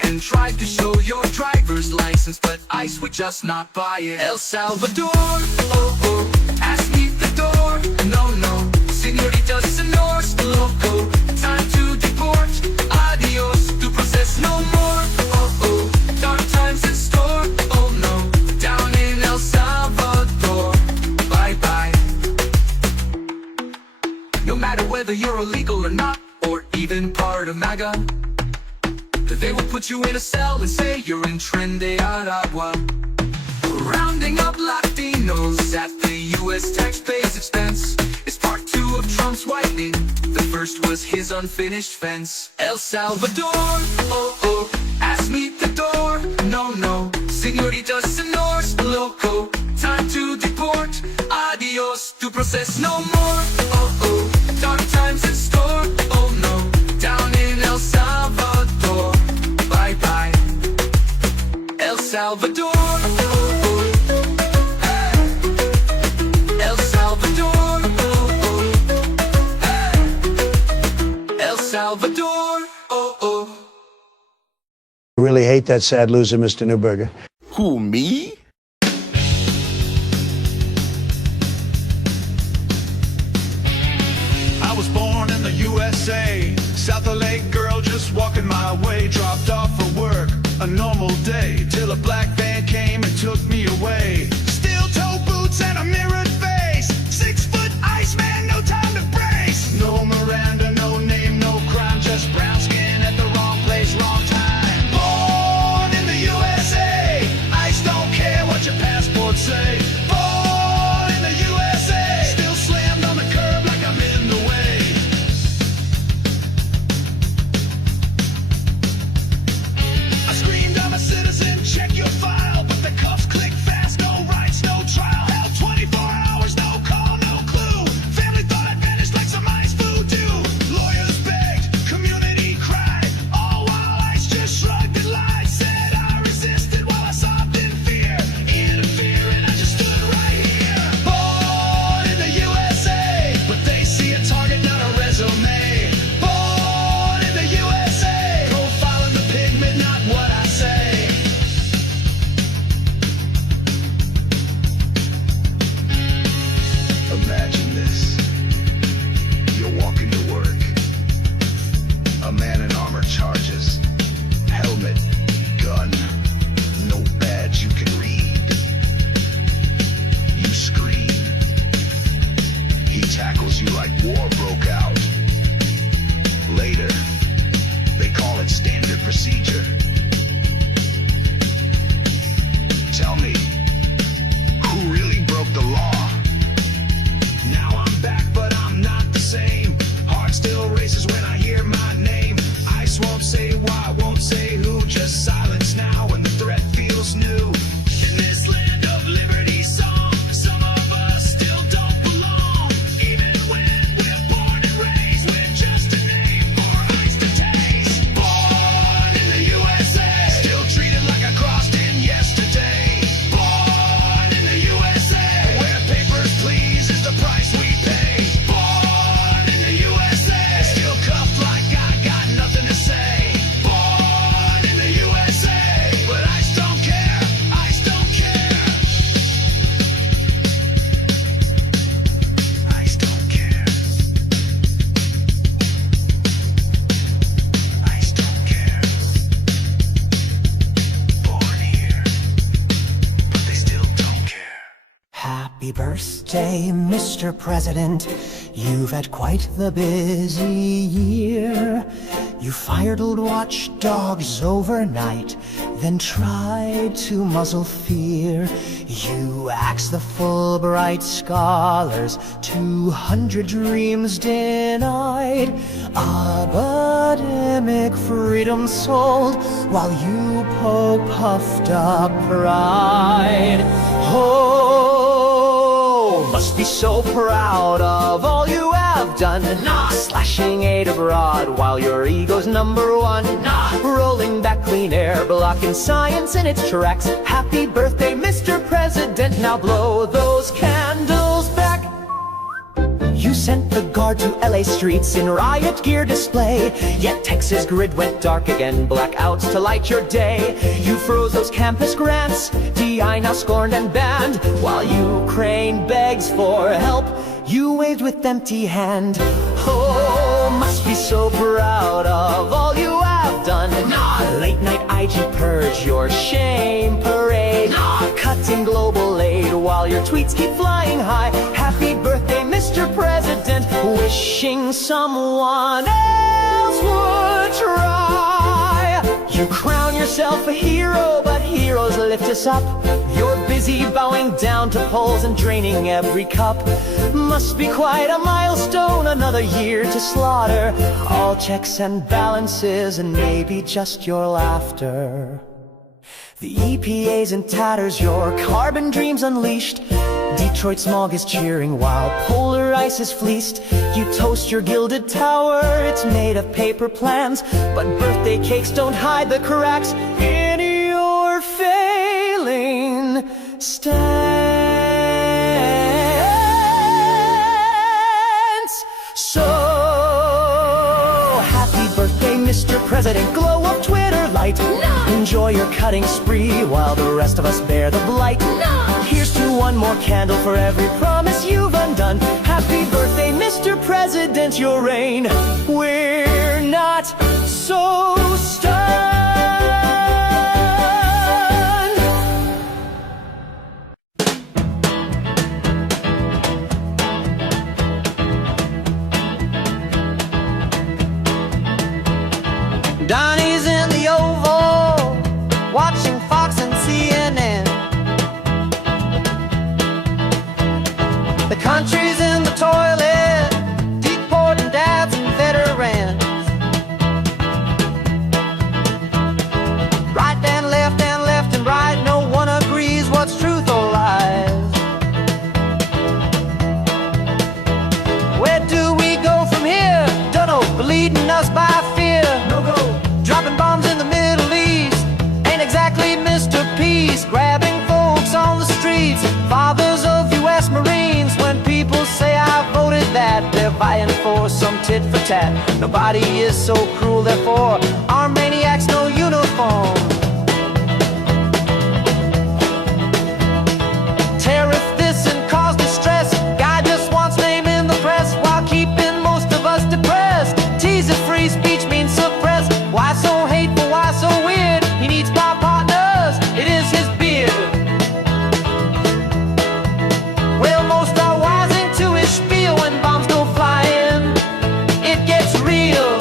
and tried to show your driver's license, but ICE would just not buy it. El Salvador, oh oh, ask me the door. No, no, señorita, señor, loco. Time to deport, adios, tu No matter whether you're illegal or not, or even part of MAGA, that they will put you in a cell and say you're in Trinidad Agua. Rounding up Latinos at the U.S. taxpayers' expense is part 2 of Trump's whitening. The first was his unfinished fence. El Salvador, oh oh, ask me the door. No, no, señorita, señores, loco. Time to deport, adios, to process no more. Oh oh, dark times in store. Oh no, down in El Salvador. Bye bye, El Salvador. El Salvador. El Salvador. Oh oh. I really hate that sad loser, Mr. Newberger. Who, me? I was born in the USA, South LA girl just walking my way, dropped off for work, a normal day, till a black van came and took me away. Steel toe boots and a mirrored face, 6-foot Iceman, no time to brace. No Miranda, no name, no crime, just brown skin at the wrong place, wrong time. Born in the USA, ICE don't care what your passport say. Born in the USA, still slammed on the curb like I'm in the way. I screamed I'm a citizen, check your file, but the cuffs click fast, no rights, no trial. Held 24 hours, no call, no clue. Family thought I'd vanished like some ice voodoo. Lawyers begged, community cried, all while ICE just shrugged and lied. Said I resisted while I sobbed in fear. Interfering, I just stood right here. Born in the USA, but they see a target, not a resume. Born in the USA, profiling the pigment, not what I say. Imagine this. You're walking to work. A man in armor charges. Helmet, gun, no badge you can read. You scream. He tackles you like war broke out. Later, they call it standard procedure. Tell me, who really broke the law? Now I'm back, but I'm not the same. Heart still races when I hear my name. ICE won't say why, won't say who. Just silence now when the threat feels new. In this land of liberty song, some of us still don't belong. Even when we're born and raised with just a name for ICE to taste. Born in the USA, still treated like I crossed in yesterday. Born in the USA, where papers please is the price we pay. Born in the USA, still cuffed like I got nothing to say. Born in the USA, but ICE don't care, ICE don't care. ICE don't care. ICE don't care. Born here, but they still don't care. Happy birthday, Mr. President. You've had quite the busy year. You fired old watchdogs overnight, then tried to muzzle fear. You axed the Fulbright scholars, 200 dreams denied. Academic freedom sold, while you puffed up pride. Oh, must be so proud of all you have done. Nah, slashing aid abroad while your ego's #1. Nah, rolling back clean air, blocking science in its tracks. Happy birthday, Mr. President. Now blow those candles back. You sent the guard to LA streets in riot gear display. Yet Texas grid went dark again, blackouts to light your day. You froze those campus grants, DI now scorned and banned. While Ukraine begs for help, you waved with empty hand. Oh, must be so proud of all you have done. Nah, late night IG purge, your shame parade. Nah, cutting global aid while your tweets keep flying high. Happy birthday, Mr. President. president, wishing someone else would try. You crown yourself a hero, but heroes lift us up. You're busy bowing down to polls and draining every cup. Must be quite a milestone, another year to slaughter all checks and balances, and maybe just your laughter. The EPA's in tatters, your carbon dreams unleashed. Detroit smog is cheering while polar ice is fleeced. You toast your gilded tower, it's made of paper plans, but birthday cakes don't hide the cracks in your failing stance. So, happy birthday, Mr. President, glow of Twitter light. No. Enjoy your cutting spree while the rest of us bear the blight. No. Here's to one more candle for every promise you've undone. Happy birthday, Mr. President, your reign. We're not so stunned. Donnie's in the Oval, watching Fox and CNN. The country's in the toilet, deporting dads and veterans. Right and left and right, no one agrees what's truth or lies. Where do we go from here? Dunno, leading us by fear. No go. Dropping bombs in the Middle East ain't exactly Mr. Peace. Grabbing folks on the streets, fathers of U.S. Marines. When people say I voted that, they're vying for some tit for tat. Nobody is so cruel, therefore our maniacs no uniform. Tariff this and cause distress. Guy just wants name in the press while keeping most of us depressed. Tease of free speech means suppressed. Why so hateful, why so weird? He needs five partners, it is his beard. Well, most are wise into his spiel. When bombs go flying, it gets real.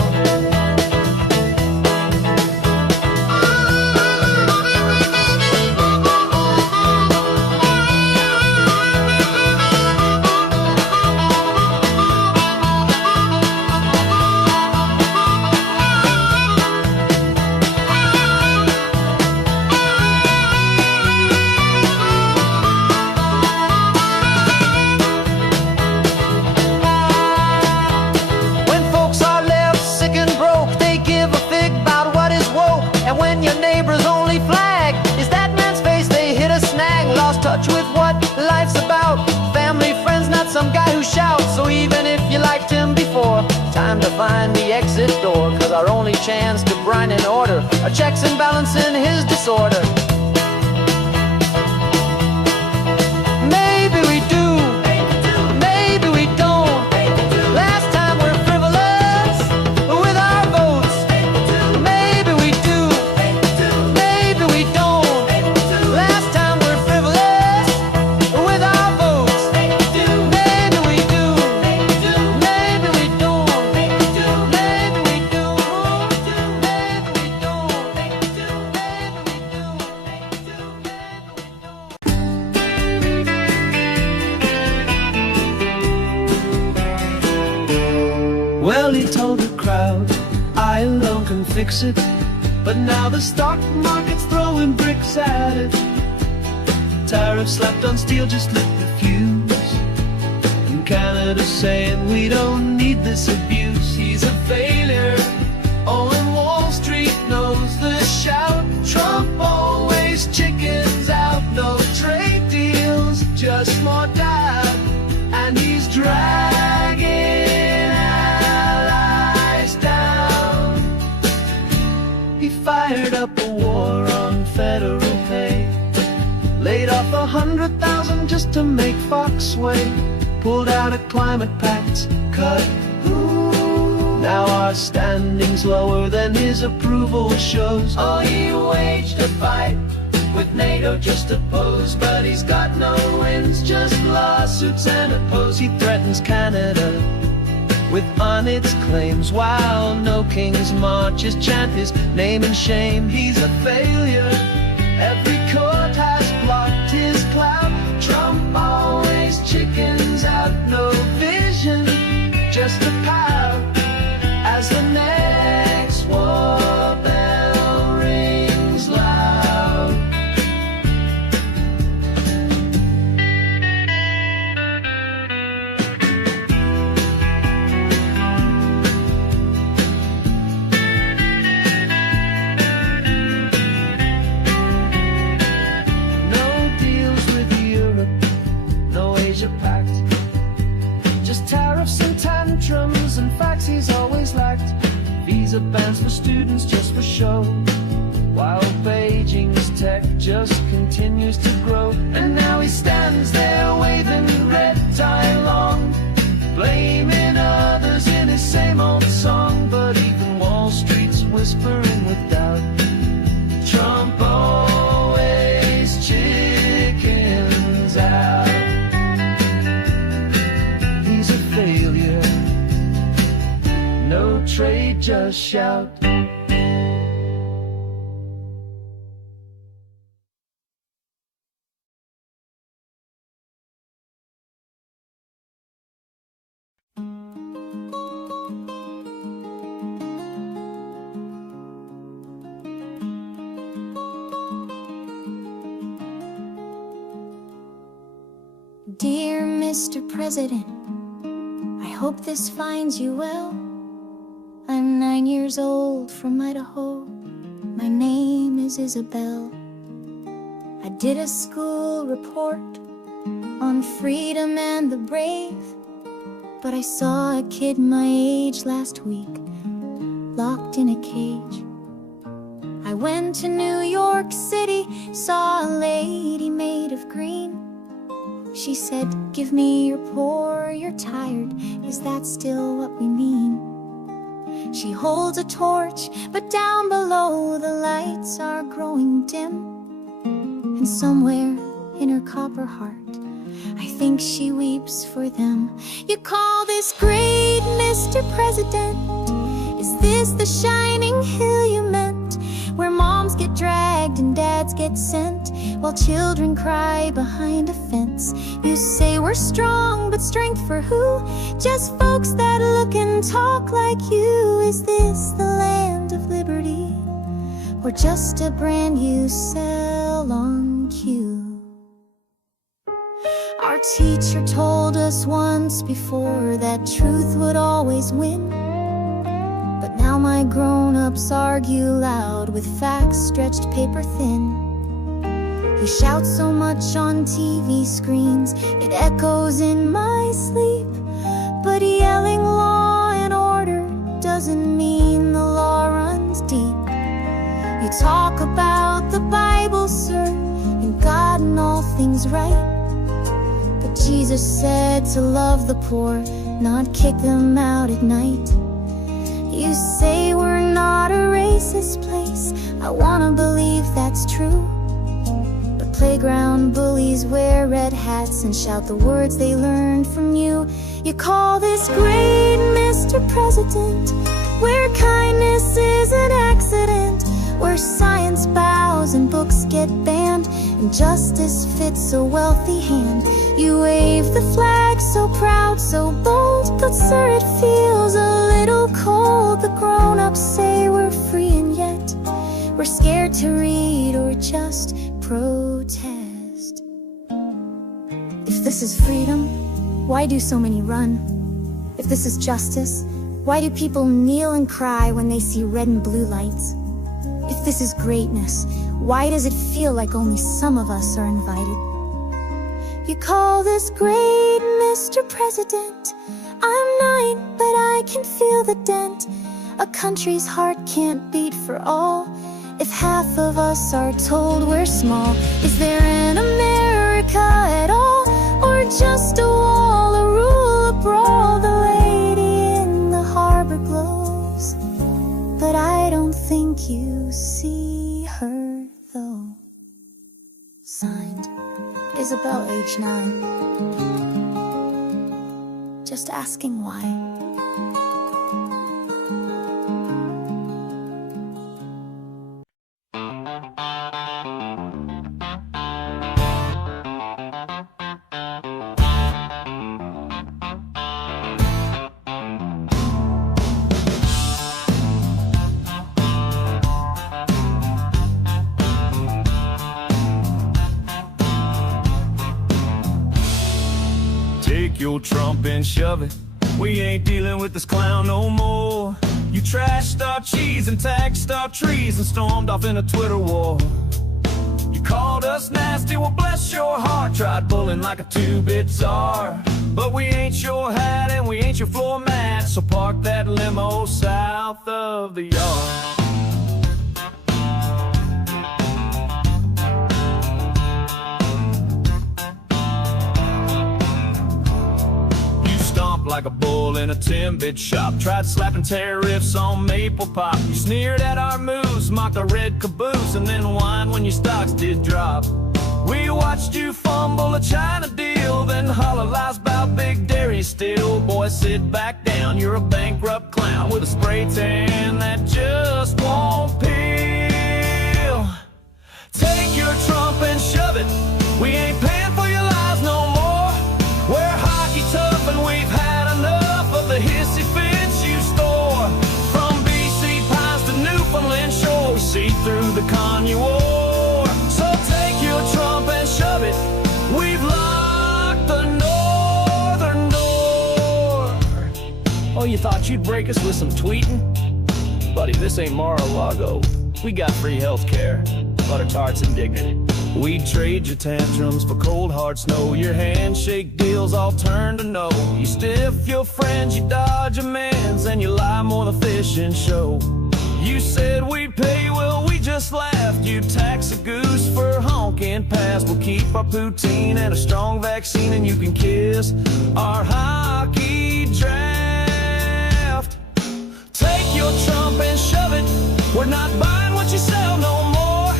Some guy who shouts, so even if you liked him before, time to find the exit door, cause our only chance to grind in order are checks and balances in his disorder. Maybe we do, maybe we don't. Last time we're frivolous with our votes. Maybe we do, maybe we don't. Last time we're frivolous with our votes. Well, he told the crowd, I alone can fix it. But now the stock market's throwing bricks at it. Tariffs slapped on steel just lit the fuse. And Canada's saying we don't need this abuse. He's a failure. Oh, and Wall Street knows the shout. Trump always chickens out. No trade deals, just more dab. And he's dragging fired up a war on federal pay. Laid off 100,000 just to make Fox sway. Pulled out a climate pact cut. Now our standing's lower than his approval shows. Oh, he waged a fight with NATO just to pose, but he's got no wins, just lawsuits and oppose. He threatens Canada with on its claims, while no king's marches chant his name in shame. He's a failure, every court has blocked his cloud. Trump always chickens out, no vision, just a pout. As the next war bell rings loud. No deals with Europe, no Asia Pact, just tariffs and tantrums and facts he's always lacked. Visa bans for students just for show, while Beijing's tech just continues to grow. And now he stands there waving red tie long, blaming others in his same old song. But even Wall Street's whispering with doubt. Trump always chickens out. He's a failure, no trade, just shout. Dear Mr. President, I hope this finds you well. I'm 9 years old from Idaho. My name is Isabel. I did a school report on freedom and the brave, but I saw a kid my age last week, locked in a cage. I went to New York City, saw a lady made of green. She said, give me you're poor, you're tired, is that still what we mean? She holds a torch, but down below the lights are growing dim. And somewhere in her copper heart, I think she weeps for them. You call this great, Mr. President? Is this the shining hill you meant? Where moms get dragged and dads get sent, while children cry behind a fence. You say we're strong, but strength for who? Just folks that look and talk like you. Is this the land of liberty, or just a brand you sell on cue? Our teacher told us once before that truth would always win. But now my grown-ups argue loud with facts stretched paper thin. You shout so much on TV screens, it echoes in my sleep. But yelling law and order doesn't mean the law runs deep. You talk about the Bible, sir, and God and all things right. But Jesus said to love the poor, not kick them out at night. You say we're not a racist place, I wanna believe that's true. But playground bullies wear red hats and shout the words they learned from you. You call this great, Mr. President, where kindness is an accident, where science bows and books get banned, and justice fits a wealthy hand. You wave the flag so proud, so bold, but sir, it feels a little cold. The grown-ups say we're free, and yet we're scared to read or just protest. If this is freedom, why do so many run? If this is justice, why do people kneel and cry when they see red and blue lights? If this is greatness, why does it feel like only some of us are invited? You call this great, Mr. President. I'm 9, but I can feel the dent. A country's heart can't beat for all if half of us are told we're small. Is there an America at all, or just a wall, a rule, a brawl? The lady in the harbor glows, but I don't think you see her though. Signed, Isabel, age 9. Just asking why. your Trump and shove it. We ain't dealing with this clown no more. You trashed our cheese and taxed our trees and stormed off in a Twitter war. You called us nasty, well bless your heart. Tried bullying like a two-bit czar. But we ain't your hat and we ain't your floor mat, so park that limo south of the yard. Like a bull in a 10-bit shop. Tried slapping tariffs on maple pop. You sneered at our moves, mocked our red caboose, and then whined when your stocks did drop. We watched you fumble a China deal, then holler lies about big dairy still. Boy, sit back down, you're a bankrupt clown with a spray tan that just won't peel. Take your Trump and shove it. We ain't paying for your lies no more. We're hockey tough and we've had enough of the hissy fits you store. From BC Pines to Newfoundland shore, we see through the con you wore. So take your Trump and shove it. We've locked the northern door. Oh, you thought you'd break us with some tweeting? Buddy, this ain't Mar-a-Lago. We got free health care, butter tarts and dignity. We'd trade your tantrums for cold hard snow. Your handshake deals all turn to no. You stiff your friends, you dodge amends, and you lie more than fish and show. You said we'd pay, well we just laughed. You tax a goose for honking past. We'll keep our poutine and a strong vaccine, and you can kiss our hockey draft. Take your Trump and shove it. We're not buying what you sell no more.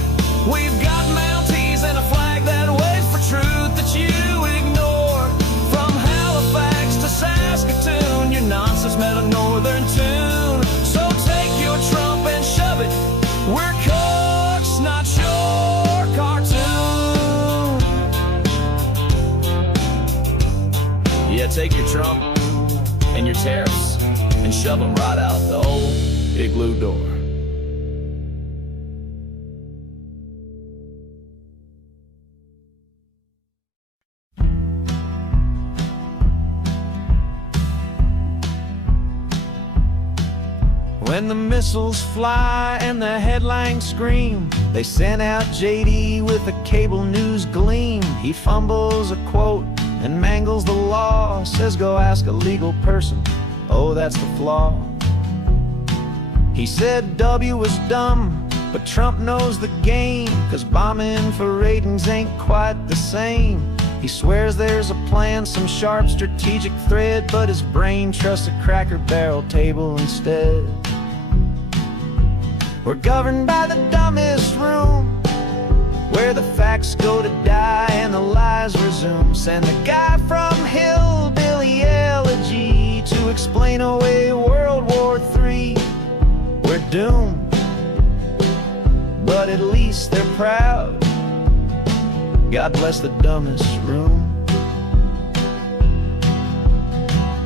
We've got Mounties and a flag that waits for truth that you ignore. From Halifax to Saskatoon, your nonsense met a northern tune. So take your Trump and shove it. We're cooks, not your cartoon. Yeah, take your Trump and your tariffs and shove them right out the old igloo door. When the missiles fly and the headlines scream, they sent out JD with a cable news gleam. He fumbles a quote and mangles the law, says go ask a legal person, oh that's the flaw. He said W was dumb, but Trump knows the game, 'cause bombing for ratings ain't quite the same. He swears there's a plan, some sharp strategic thread, but his brain trusts a Cracker Barrel table instead. We're governed by the dumbest room, where the facts go to die and the lies resume. Send the guy from Hillbilly Elegy to explain away World War III. We're doomed, but at least they're proud. God bless the dumbest room.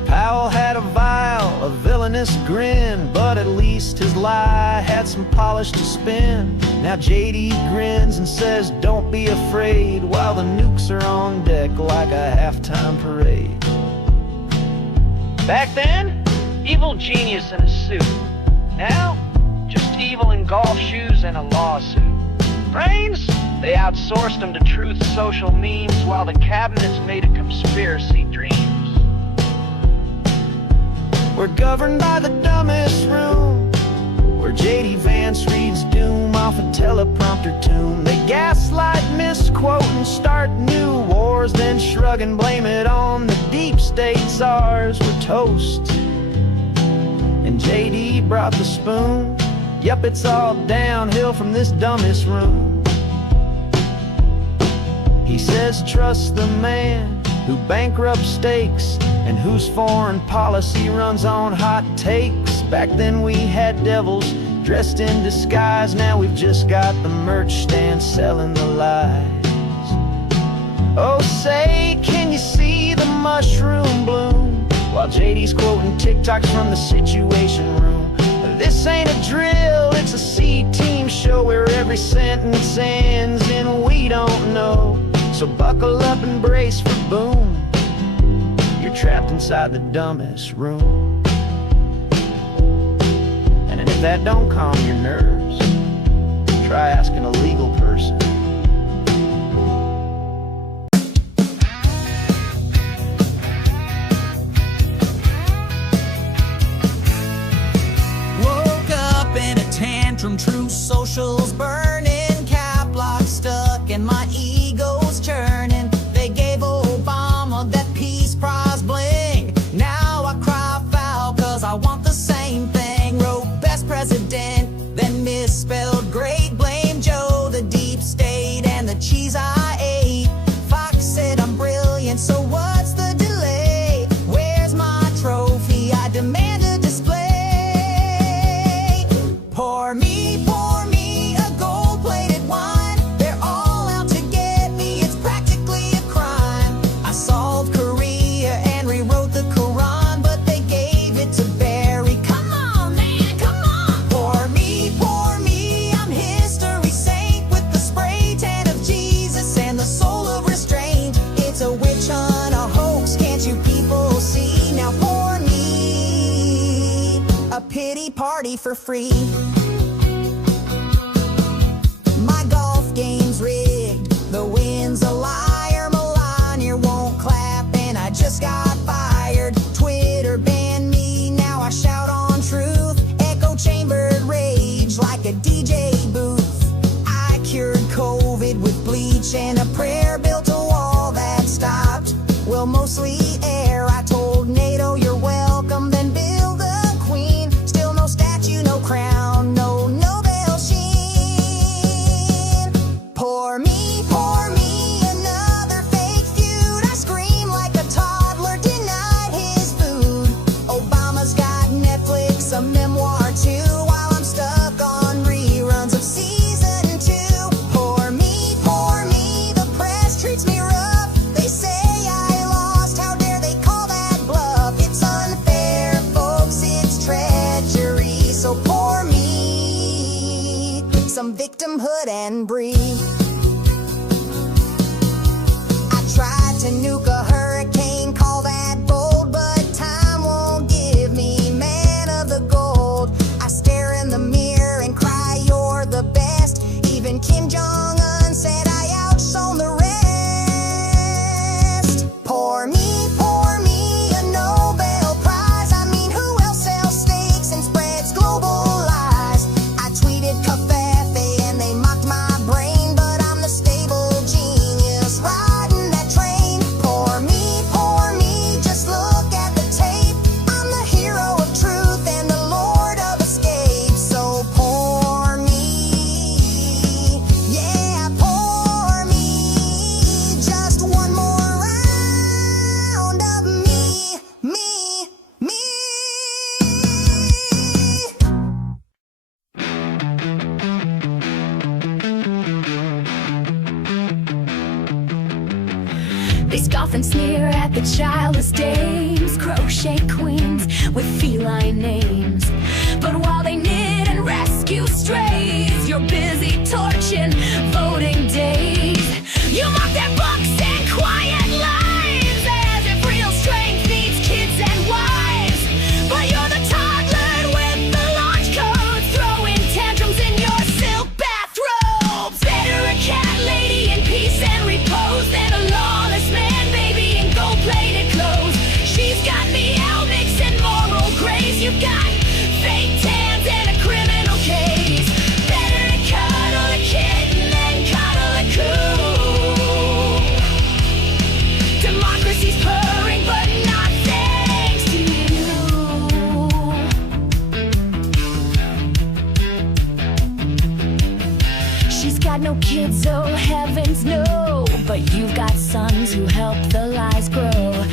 Powell had a vile, a villainous grin, but at least his lie had some polish to spin. Now JD grins and says don't be afraid, while the nukes are on deck like a halftime parade. Back then, evil genius in a suit. Now, just evil in golf shoes and a lawsuit. Brains? They outsourced them to Truth Social memes, while the cabinets made a conspiracy dreams. We're governed by the dumbest room, where J.D. Vance reads doom off a teleprompter tune. They gaslight, misquote, and start new wars, then shrug and blame it on the deep state's ours. We're toast, and J.D. brought the spoon. Yup, it's all downhill from this dumbest room. He says trust the man who bankrupts stakes and whose foreign policy runs on hot takes. Back then we had devils dressed in disguise, now we've just got the merch stand selling the lies. Oh say, can you see the mushroom bloom, while JD's quoting TikToks from the Situation Room. This ain't a drill, it's a C-team show where every sentence ends in we don't know. So buckle up and brace for boom. Your trapped inside the dumbest room. And if that don't calm your nerves, try asking a legal person. Woke up in a tantrum, true socials burning, cap lock stuck and my ego's churning. They gave Obama that Peace Prize bling. Now I cry foul cause I want the same thing. Wrote best president, then misspelled great. Blame Joe, the deep state, and the cheese I ate. Fox said I'm brilliant, so what's the delay? Where's my trophy? I demand a display. Pour me a gold-plated wine. They're all out to get me, it's practically a crime. I solved Korea and rewrote the Quran, but they gave it to Barry. Come on, man, come on. Pour me, I'm history saint with the spray tan of Jesus and the soul of restraint. It's a witch hunt, a hoax, can't you people see? Now pour me a pity party for free. My golf game's rigged, the wind's a liar. Melania won't clap and I just got fired. Twitter banned me, now I shout on truth. Echo chambered rage like a DJ booth. I cured COVID with bleach and a prayer, built a wall that stopped. Well, mostly air. I told NATO you're welcome, then build a queen. Still no statue, no crown, no Nobel sheen. Pour me another fake feud. I scream like a toddler denied his food. Obama's got Netflix, a memoir too, while I'm stuck on reruns of season 2. Pour me, the press treats me rough. They say I lost, how dare they call that bluff? It's unfair, folks, it's treachery. So pour me some victimhood and breathe. I tried to nuke a hurricane, call that bold, but time won't give me man of the gold. I stare in the mirror and cry, you're the best. Even Kim Jong-un said I outshone the rest. Pour me a Nobel Prize. I mean, who else sells steaks and spreads global lies? I tweeted Covfefe and they mocked my brain, but I'm the stable genius riding that train. Pour me, just look at the tape. I'm the hero of truth and the lord of escape. So pour me, yeah, pour me. Just one more round of me. They scoff and sneer at the childless dames, crochet queens with feline names. But while they knit and rescue strays, you're busy torching voting days. You mock their books and quiet lives as if real strength needs kids and wives. But you're the toddler with the launch codes, throwing tantrums in your silk bathrobes. Better a cat lady in peace and repose than a lawless man baby in gold-plated clothes. She's got the Elmix and moral grace. You've got fake tans and a criminal case. Better to cuddle a kitten than cuddle a coon. Democracy's purring, but not thanks to you. She's got no kids, oh heavens no, but you've got sons who help the lies grow.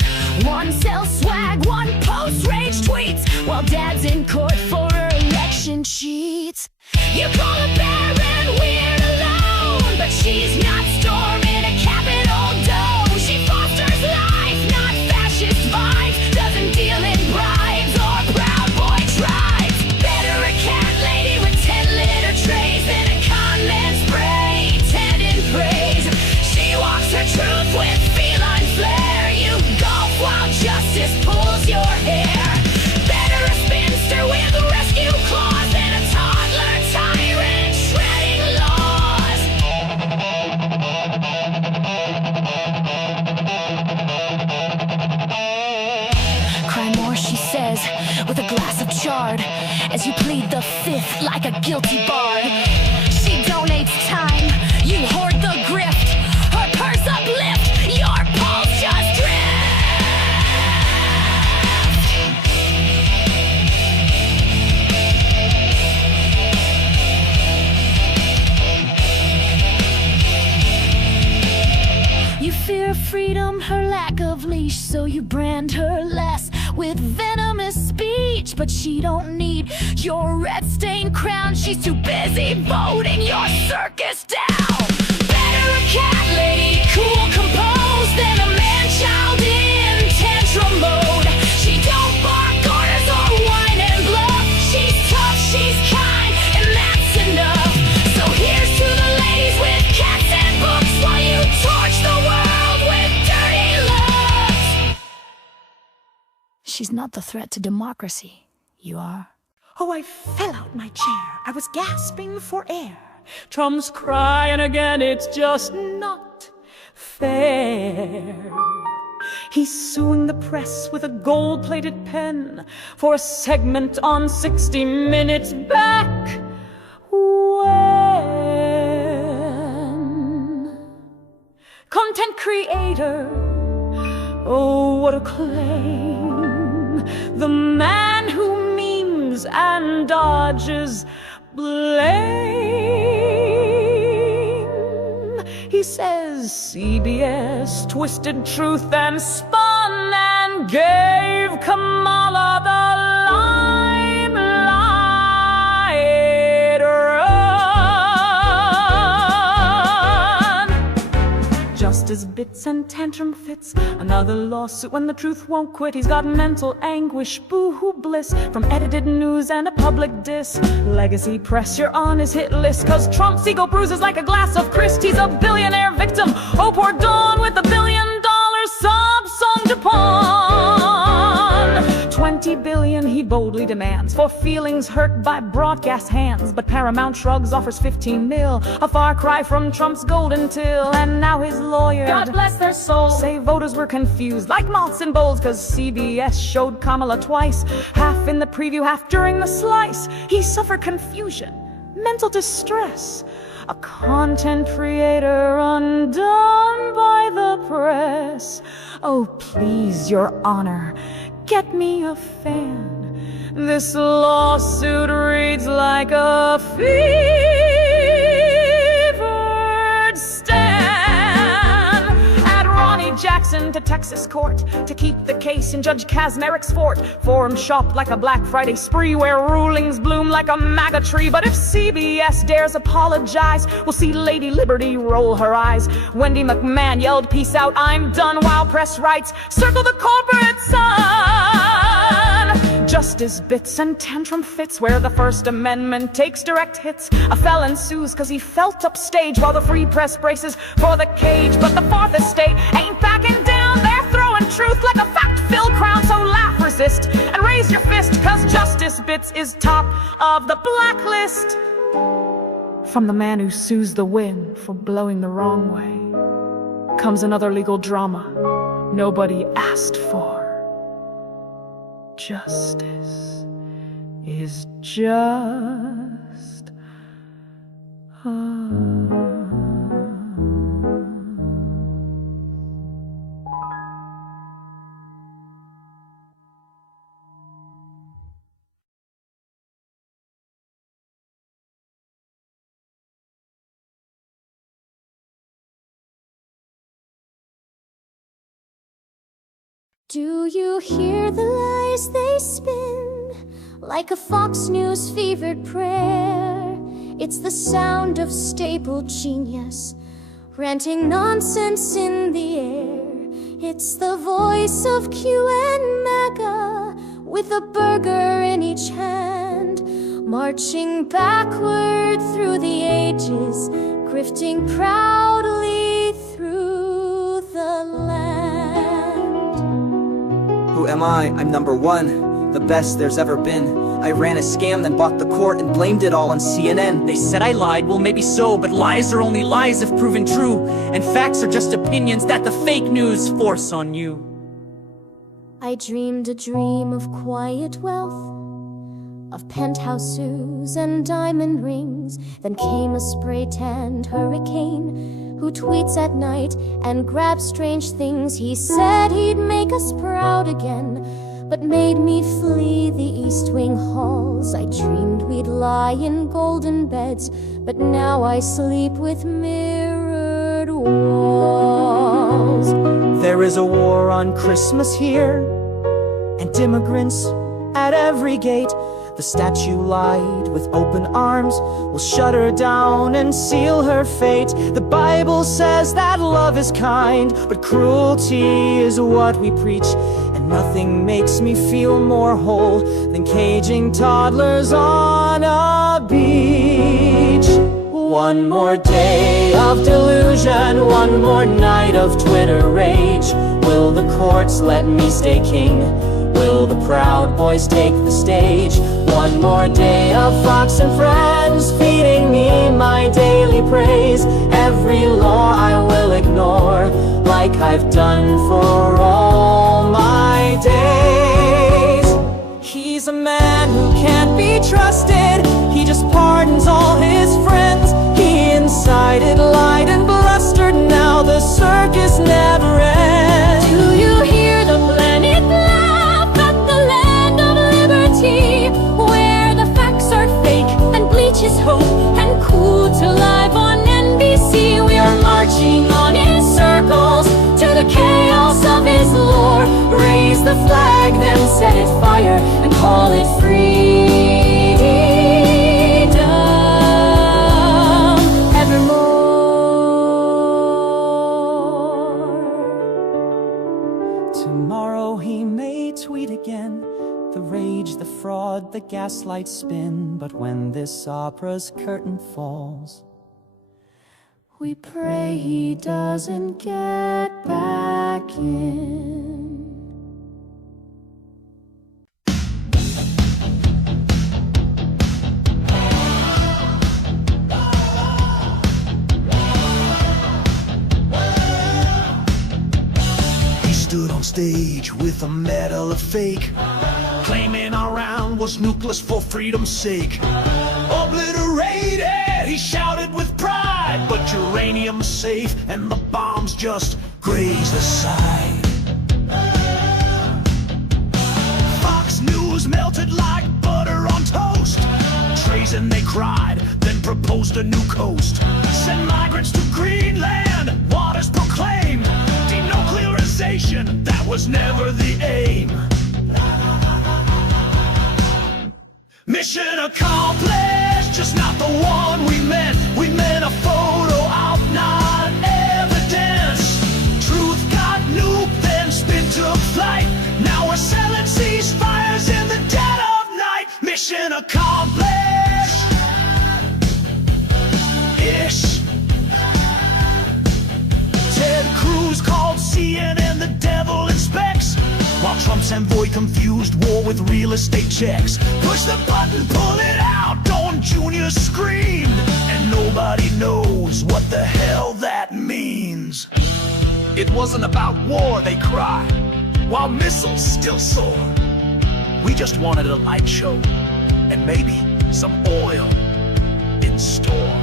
One sells swag, one posts rage tweets, while dad's in court for her election cheats. You call a Baron weird alone, but she's not storming a Capitol dome. She fosters life, not fascist vibes, doesn't deal in bribes or Proud Boy tribes. Better a cat lady with 10 litter trays than a con man spray, tendon praise. She walks her truth with feline flair. You golf while justice charred as you plead the fifth like a guilty bard. She donates time, you hoard the grift. Her purse uplift, your pulse just drift. You fear freedom, her lack of leash, so you brand her less with venomous speech. But she don't need your red-stained crown, she's too busy voting your circus down. Better a cat lady, cool, composed, than a man-child in tantrum mode. She don't bark orders or whine and bluff. She's tough, she's kind, and that's enough. So here's to the ladies with cats and books, while you torch the world with dirty looks. She's not the threat to democracy. You are. Oh, I fell out my chair. I was gasping for air. Trump's crying again, it's just not fair. He's suing the press with a gold-plated pen for a segment on 60 Minutes back when. Content creator, oh, what a claim. The man who memes and dodges blame. He says CBS twisted truth and spun and gave Kamala the limelight run. Just as bits and tantrum fits, another lawsuit when the truth won't quit. He's got mental anguish, boo-hoo bliss, from edited news and a public diss. Legacy press, you're on his hit list, cause Trump's ego bruises like a glass of Christ. He's a billionaire victim, oh poor Dawn, with $1 billion sub-song to pawn. 20 billion he boldly demands for feelings hurt by broadcast hands. But Paramount shrugs, offers 15 mil, a far cry from Trump's golden till. And now his lawyer, God bless their souls, say voters were confused like moths and bowls, cause CBS showed Kamala twice, half in the preview, half during the slice. He suffered confusion, mental distress, a content creator undone by the press. Oh, please, your honor, get me a fan. This lawsuit reads like a fevered stand. Add Ronnie Jackson to Texas court to keep the case in Judge Kazmarek's fort. Forum shopped like a Black Friday spree, where rulings bloom like a MAGA tree. But if CBS dares apologize, we'll see Lady Liberty roll her eyes. Wendy McMahon yelled peace out, I'm done, while press writes, circle the corporate sun. Just as bits and tantrum fits, where the First Amendment takes direct hits. A felon sues cause he felt upstage, while the free press braces for the cage. But the fourth estate ain't backing down, they're throwing truth like a fact-filled crown. So laugh, resist, and raise your fist, cause Justice Bits is top of the blacklist. From the man who sues the wind for blowing the wrong way comes another legal drama nobody asked for. Justice is just Do you hear the lies they spin, like a Fox News fevered prayer? It's the sound of stable genius, ranting nonsense in the air. It's the voice of Q and MAGA, with a burger in each hand, marching backward through the ages, grifting proudly through the land. Who am I? I'm number one, the best there's ever been. I ran a scam, then bought the court and blamed it all on CNN. They said I lied, well maybe so, but lies are only lies if proven true, and facts are just opinions that the fake news force on you. I dreamed a dream of quiet wealth, of penthouses and diamond rings. Then came a spray-tanned hurricane who tweets at night and grabs strange things. He said he'd make us proud again, but made me flee the East Wing halls. I dreamed we'd lie in golden beds, but now I sleep with mirrored walls. There is a war on Christmas here, and immigrants at every gate. The statue lied with open arms will shut her down and seal her fate. The Bible says that love is kind, but cruelty is what we preach. And nothing makes me feel more whole than caging toddlers on a beach. One more day of delusion, one more night of Twitter rage. Will the courts let me stay king? Will the Proud Boys take the stage? One more day of Fox and Friends feeding me my daily praise. Every law I will ignore, like I've done for all my days. He's a man who can't be trusted, he just pardons all his friends. He incited, lied and blustered, now the circus never ends. Do you hear the planet laugh at the land of liberty, where the facts are fake and bleach is hope and cool to live on NBC? We are marching on in circles to the chaos of his lore. Raise the flag, then set it fire and call it freedom evermore. Tomorrow he may tweet again, the rage, the fraud, the gaslight spin. But when this opera's curtain falls, we pray he doesn't get back in. He stood on stage with a medal of fake, claiming our round was nucleus for freedom's sake. Obliterated, he shouted with pride, but uranium's safe and the bombs just graze the side. Fox News melted like butter on toast. Treason they cried, then proposed a new coast. Send migrants to Greenland, waters proclaimed. Denuclearization, that was never the aim. Mission accomplished, just not the one we meant. We meant a photo op, not evidence. Truth got nuked, then spin took flight. Now we're selling ceasefires in the dead of night. Mission accomplished. Ish. Ted Cruz called CNN the devil in specs, while Trump's envoy confused war with real estate checks. Push the button, pull it out, Dawn Jr. screamed, and nobody knows what the hell that means. It wasn't about war, they cried, while missiles still soar. We just wanted a light show, and maybe some oil in store.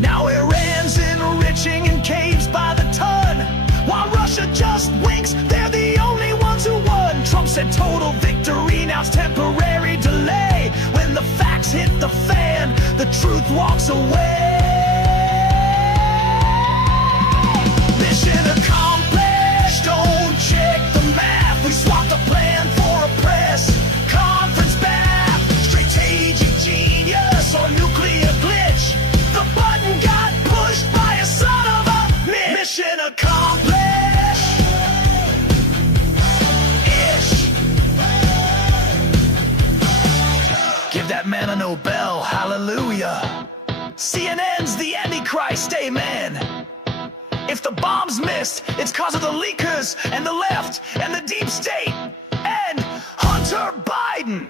Now Iran's enriching in caves by the ton, while Russia just winks, they're the only ones who won. Trump said total victory, now it's temporary delay. When the facts hit the fan, the truth walks away. Mission accomplished, don't check the math. We swapped a plan for a press conference bath. Strategic genius or nuclear glitch, the button got pushed by a son of a bitch. Mission accomplished. Give that man a Nobel, hallelujah. CNN's the Antichrist, amen. If the bombs missed, it's cause of the leakers and the left and the deep state and Hunter Biden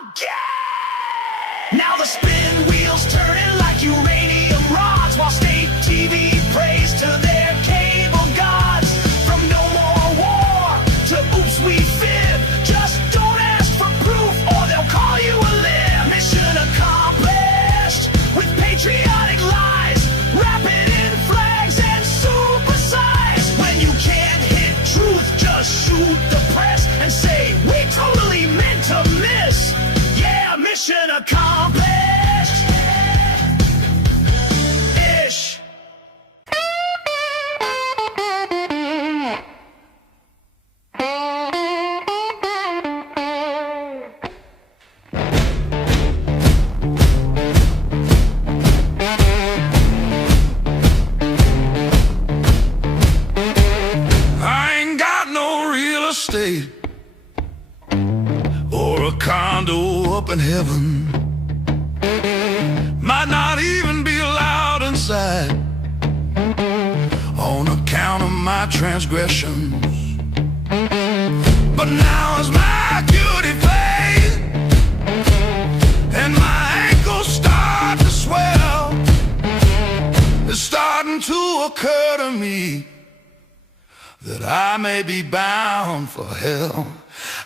again. Now the spin wheels turning like uranium rods, while state TV prays to their cable gods. From no more war to oops we fib, just don't a condo up in heaven. Might not even be allowed inside on account of my transgressions. But now as my acuity fades and my ankles start to swell, it's starting to occur to me that I may be bound for hell.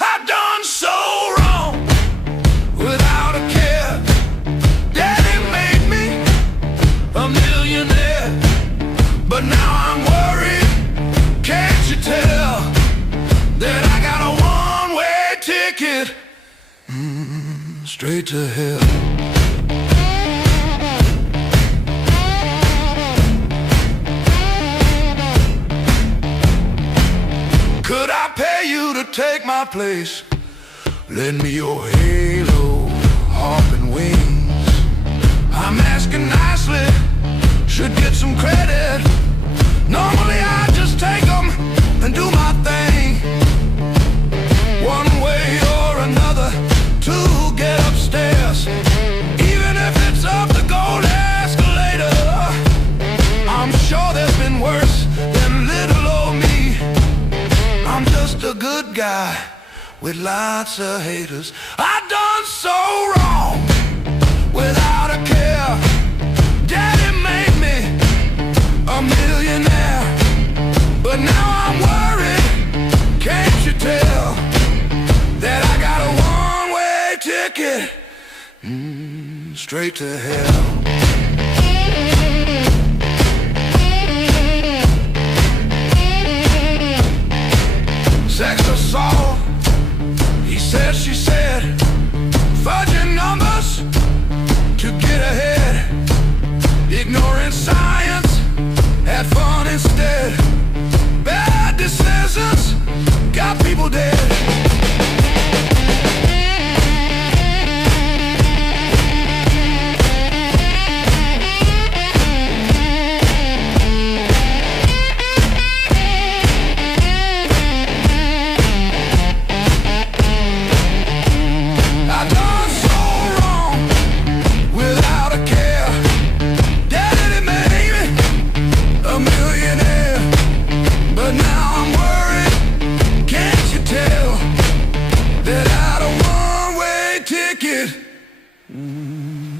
I've done so wrong without a care. Daddy made me a millionaire, but now I'm worried. Can't you tell that I got a one-way ticket straight to hell? Could I pay you to take my place? Lend me your halo, harp and wings. I'm asking nicely, should get some credit. Normally I just take them and do my thing. One way or another to get upstairs, even if it's up the gold escalator. I'm sure there's been worse than little old me. I'm just a good guy with lots of haters. I've done so wrong without a care. Daddy made me a millionaire, but now I'm worried. Can't you tell that I got a one-way ticket straight to hell? Sex assault, he said, she said, fudging numbers to get ahead, ignoring science, had fun instead. Bad decisions got people dead.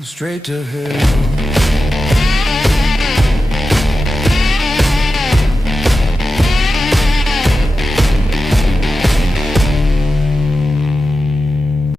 Straight to hell.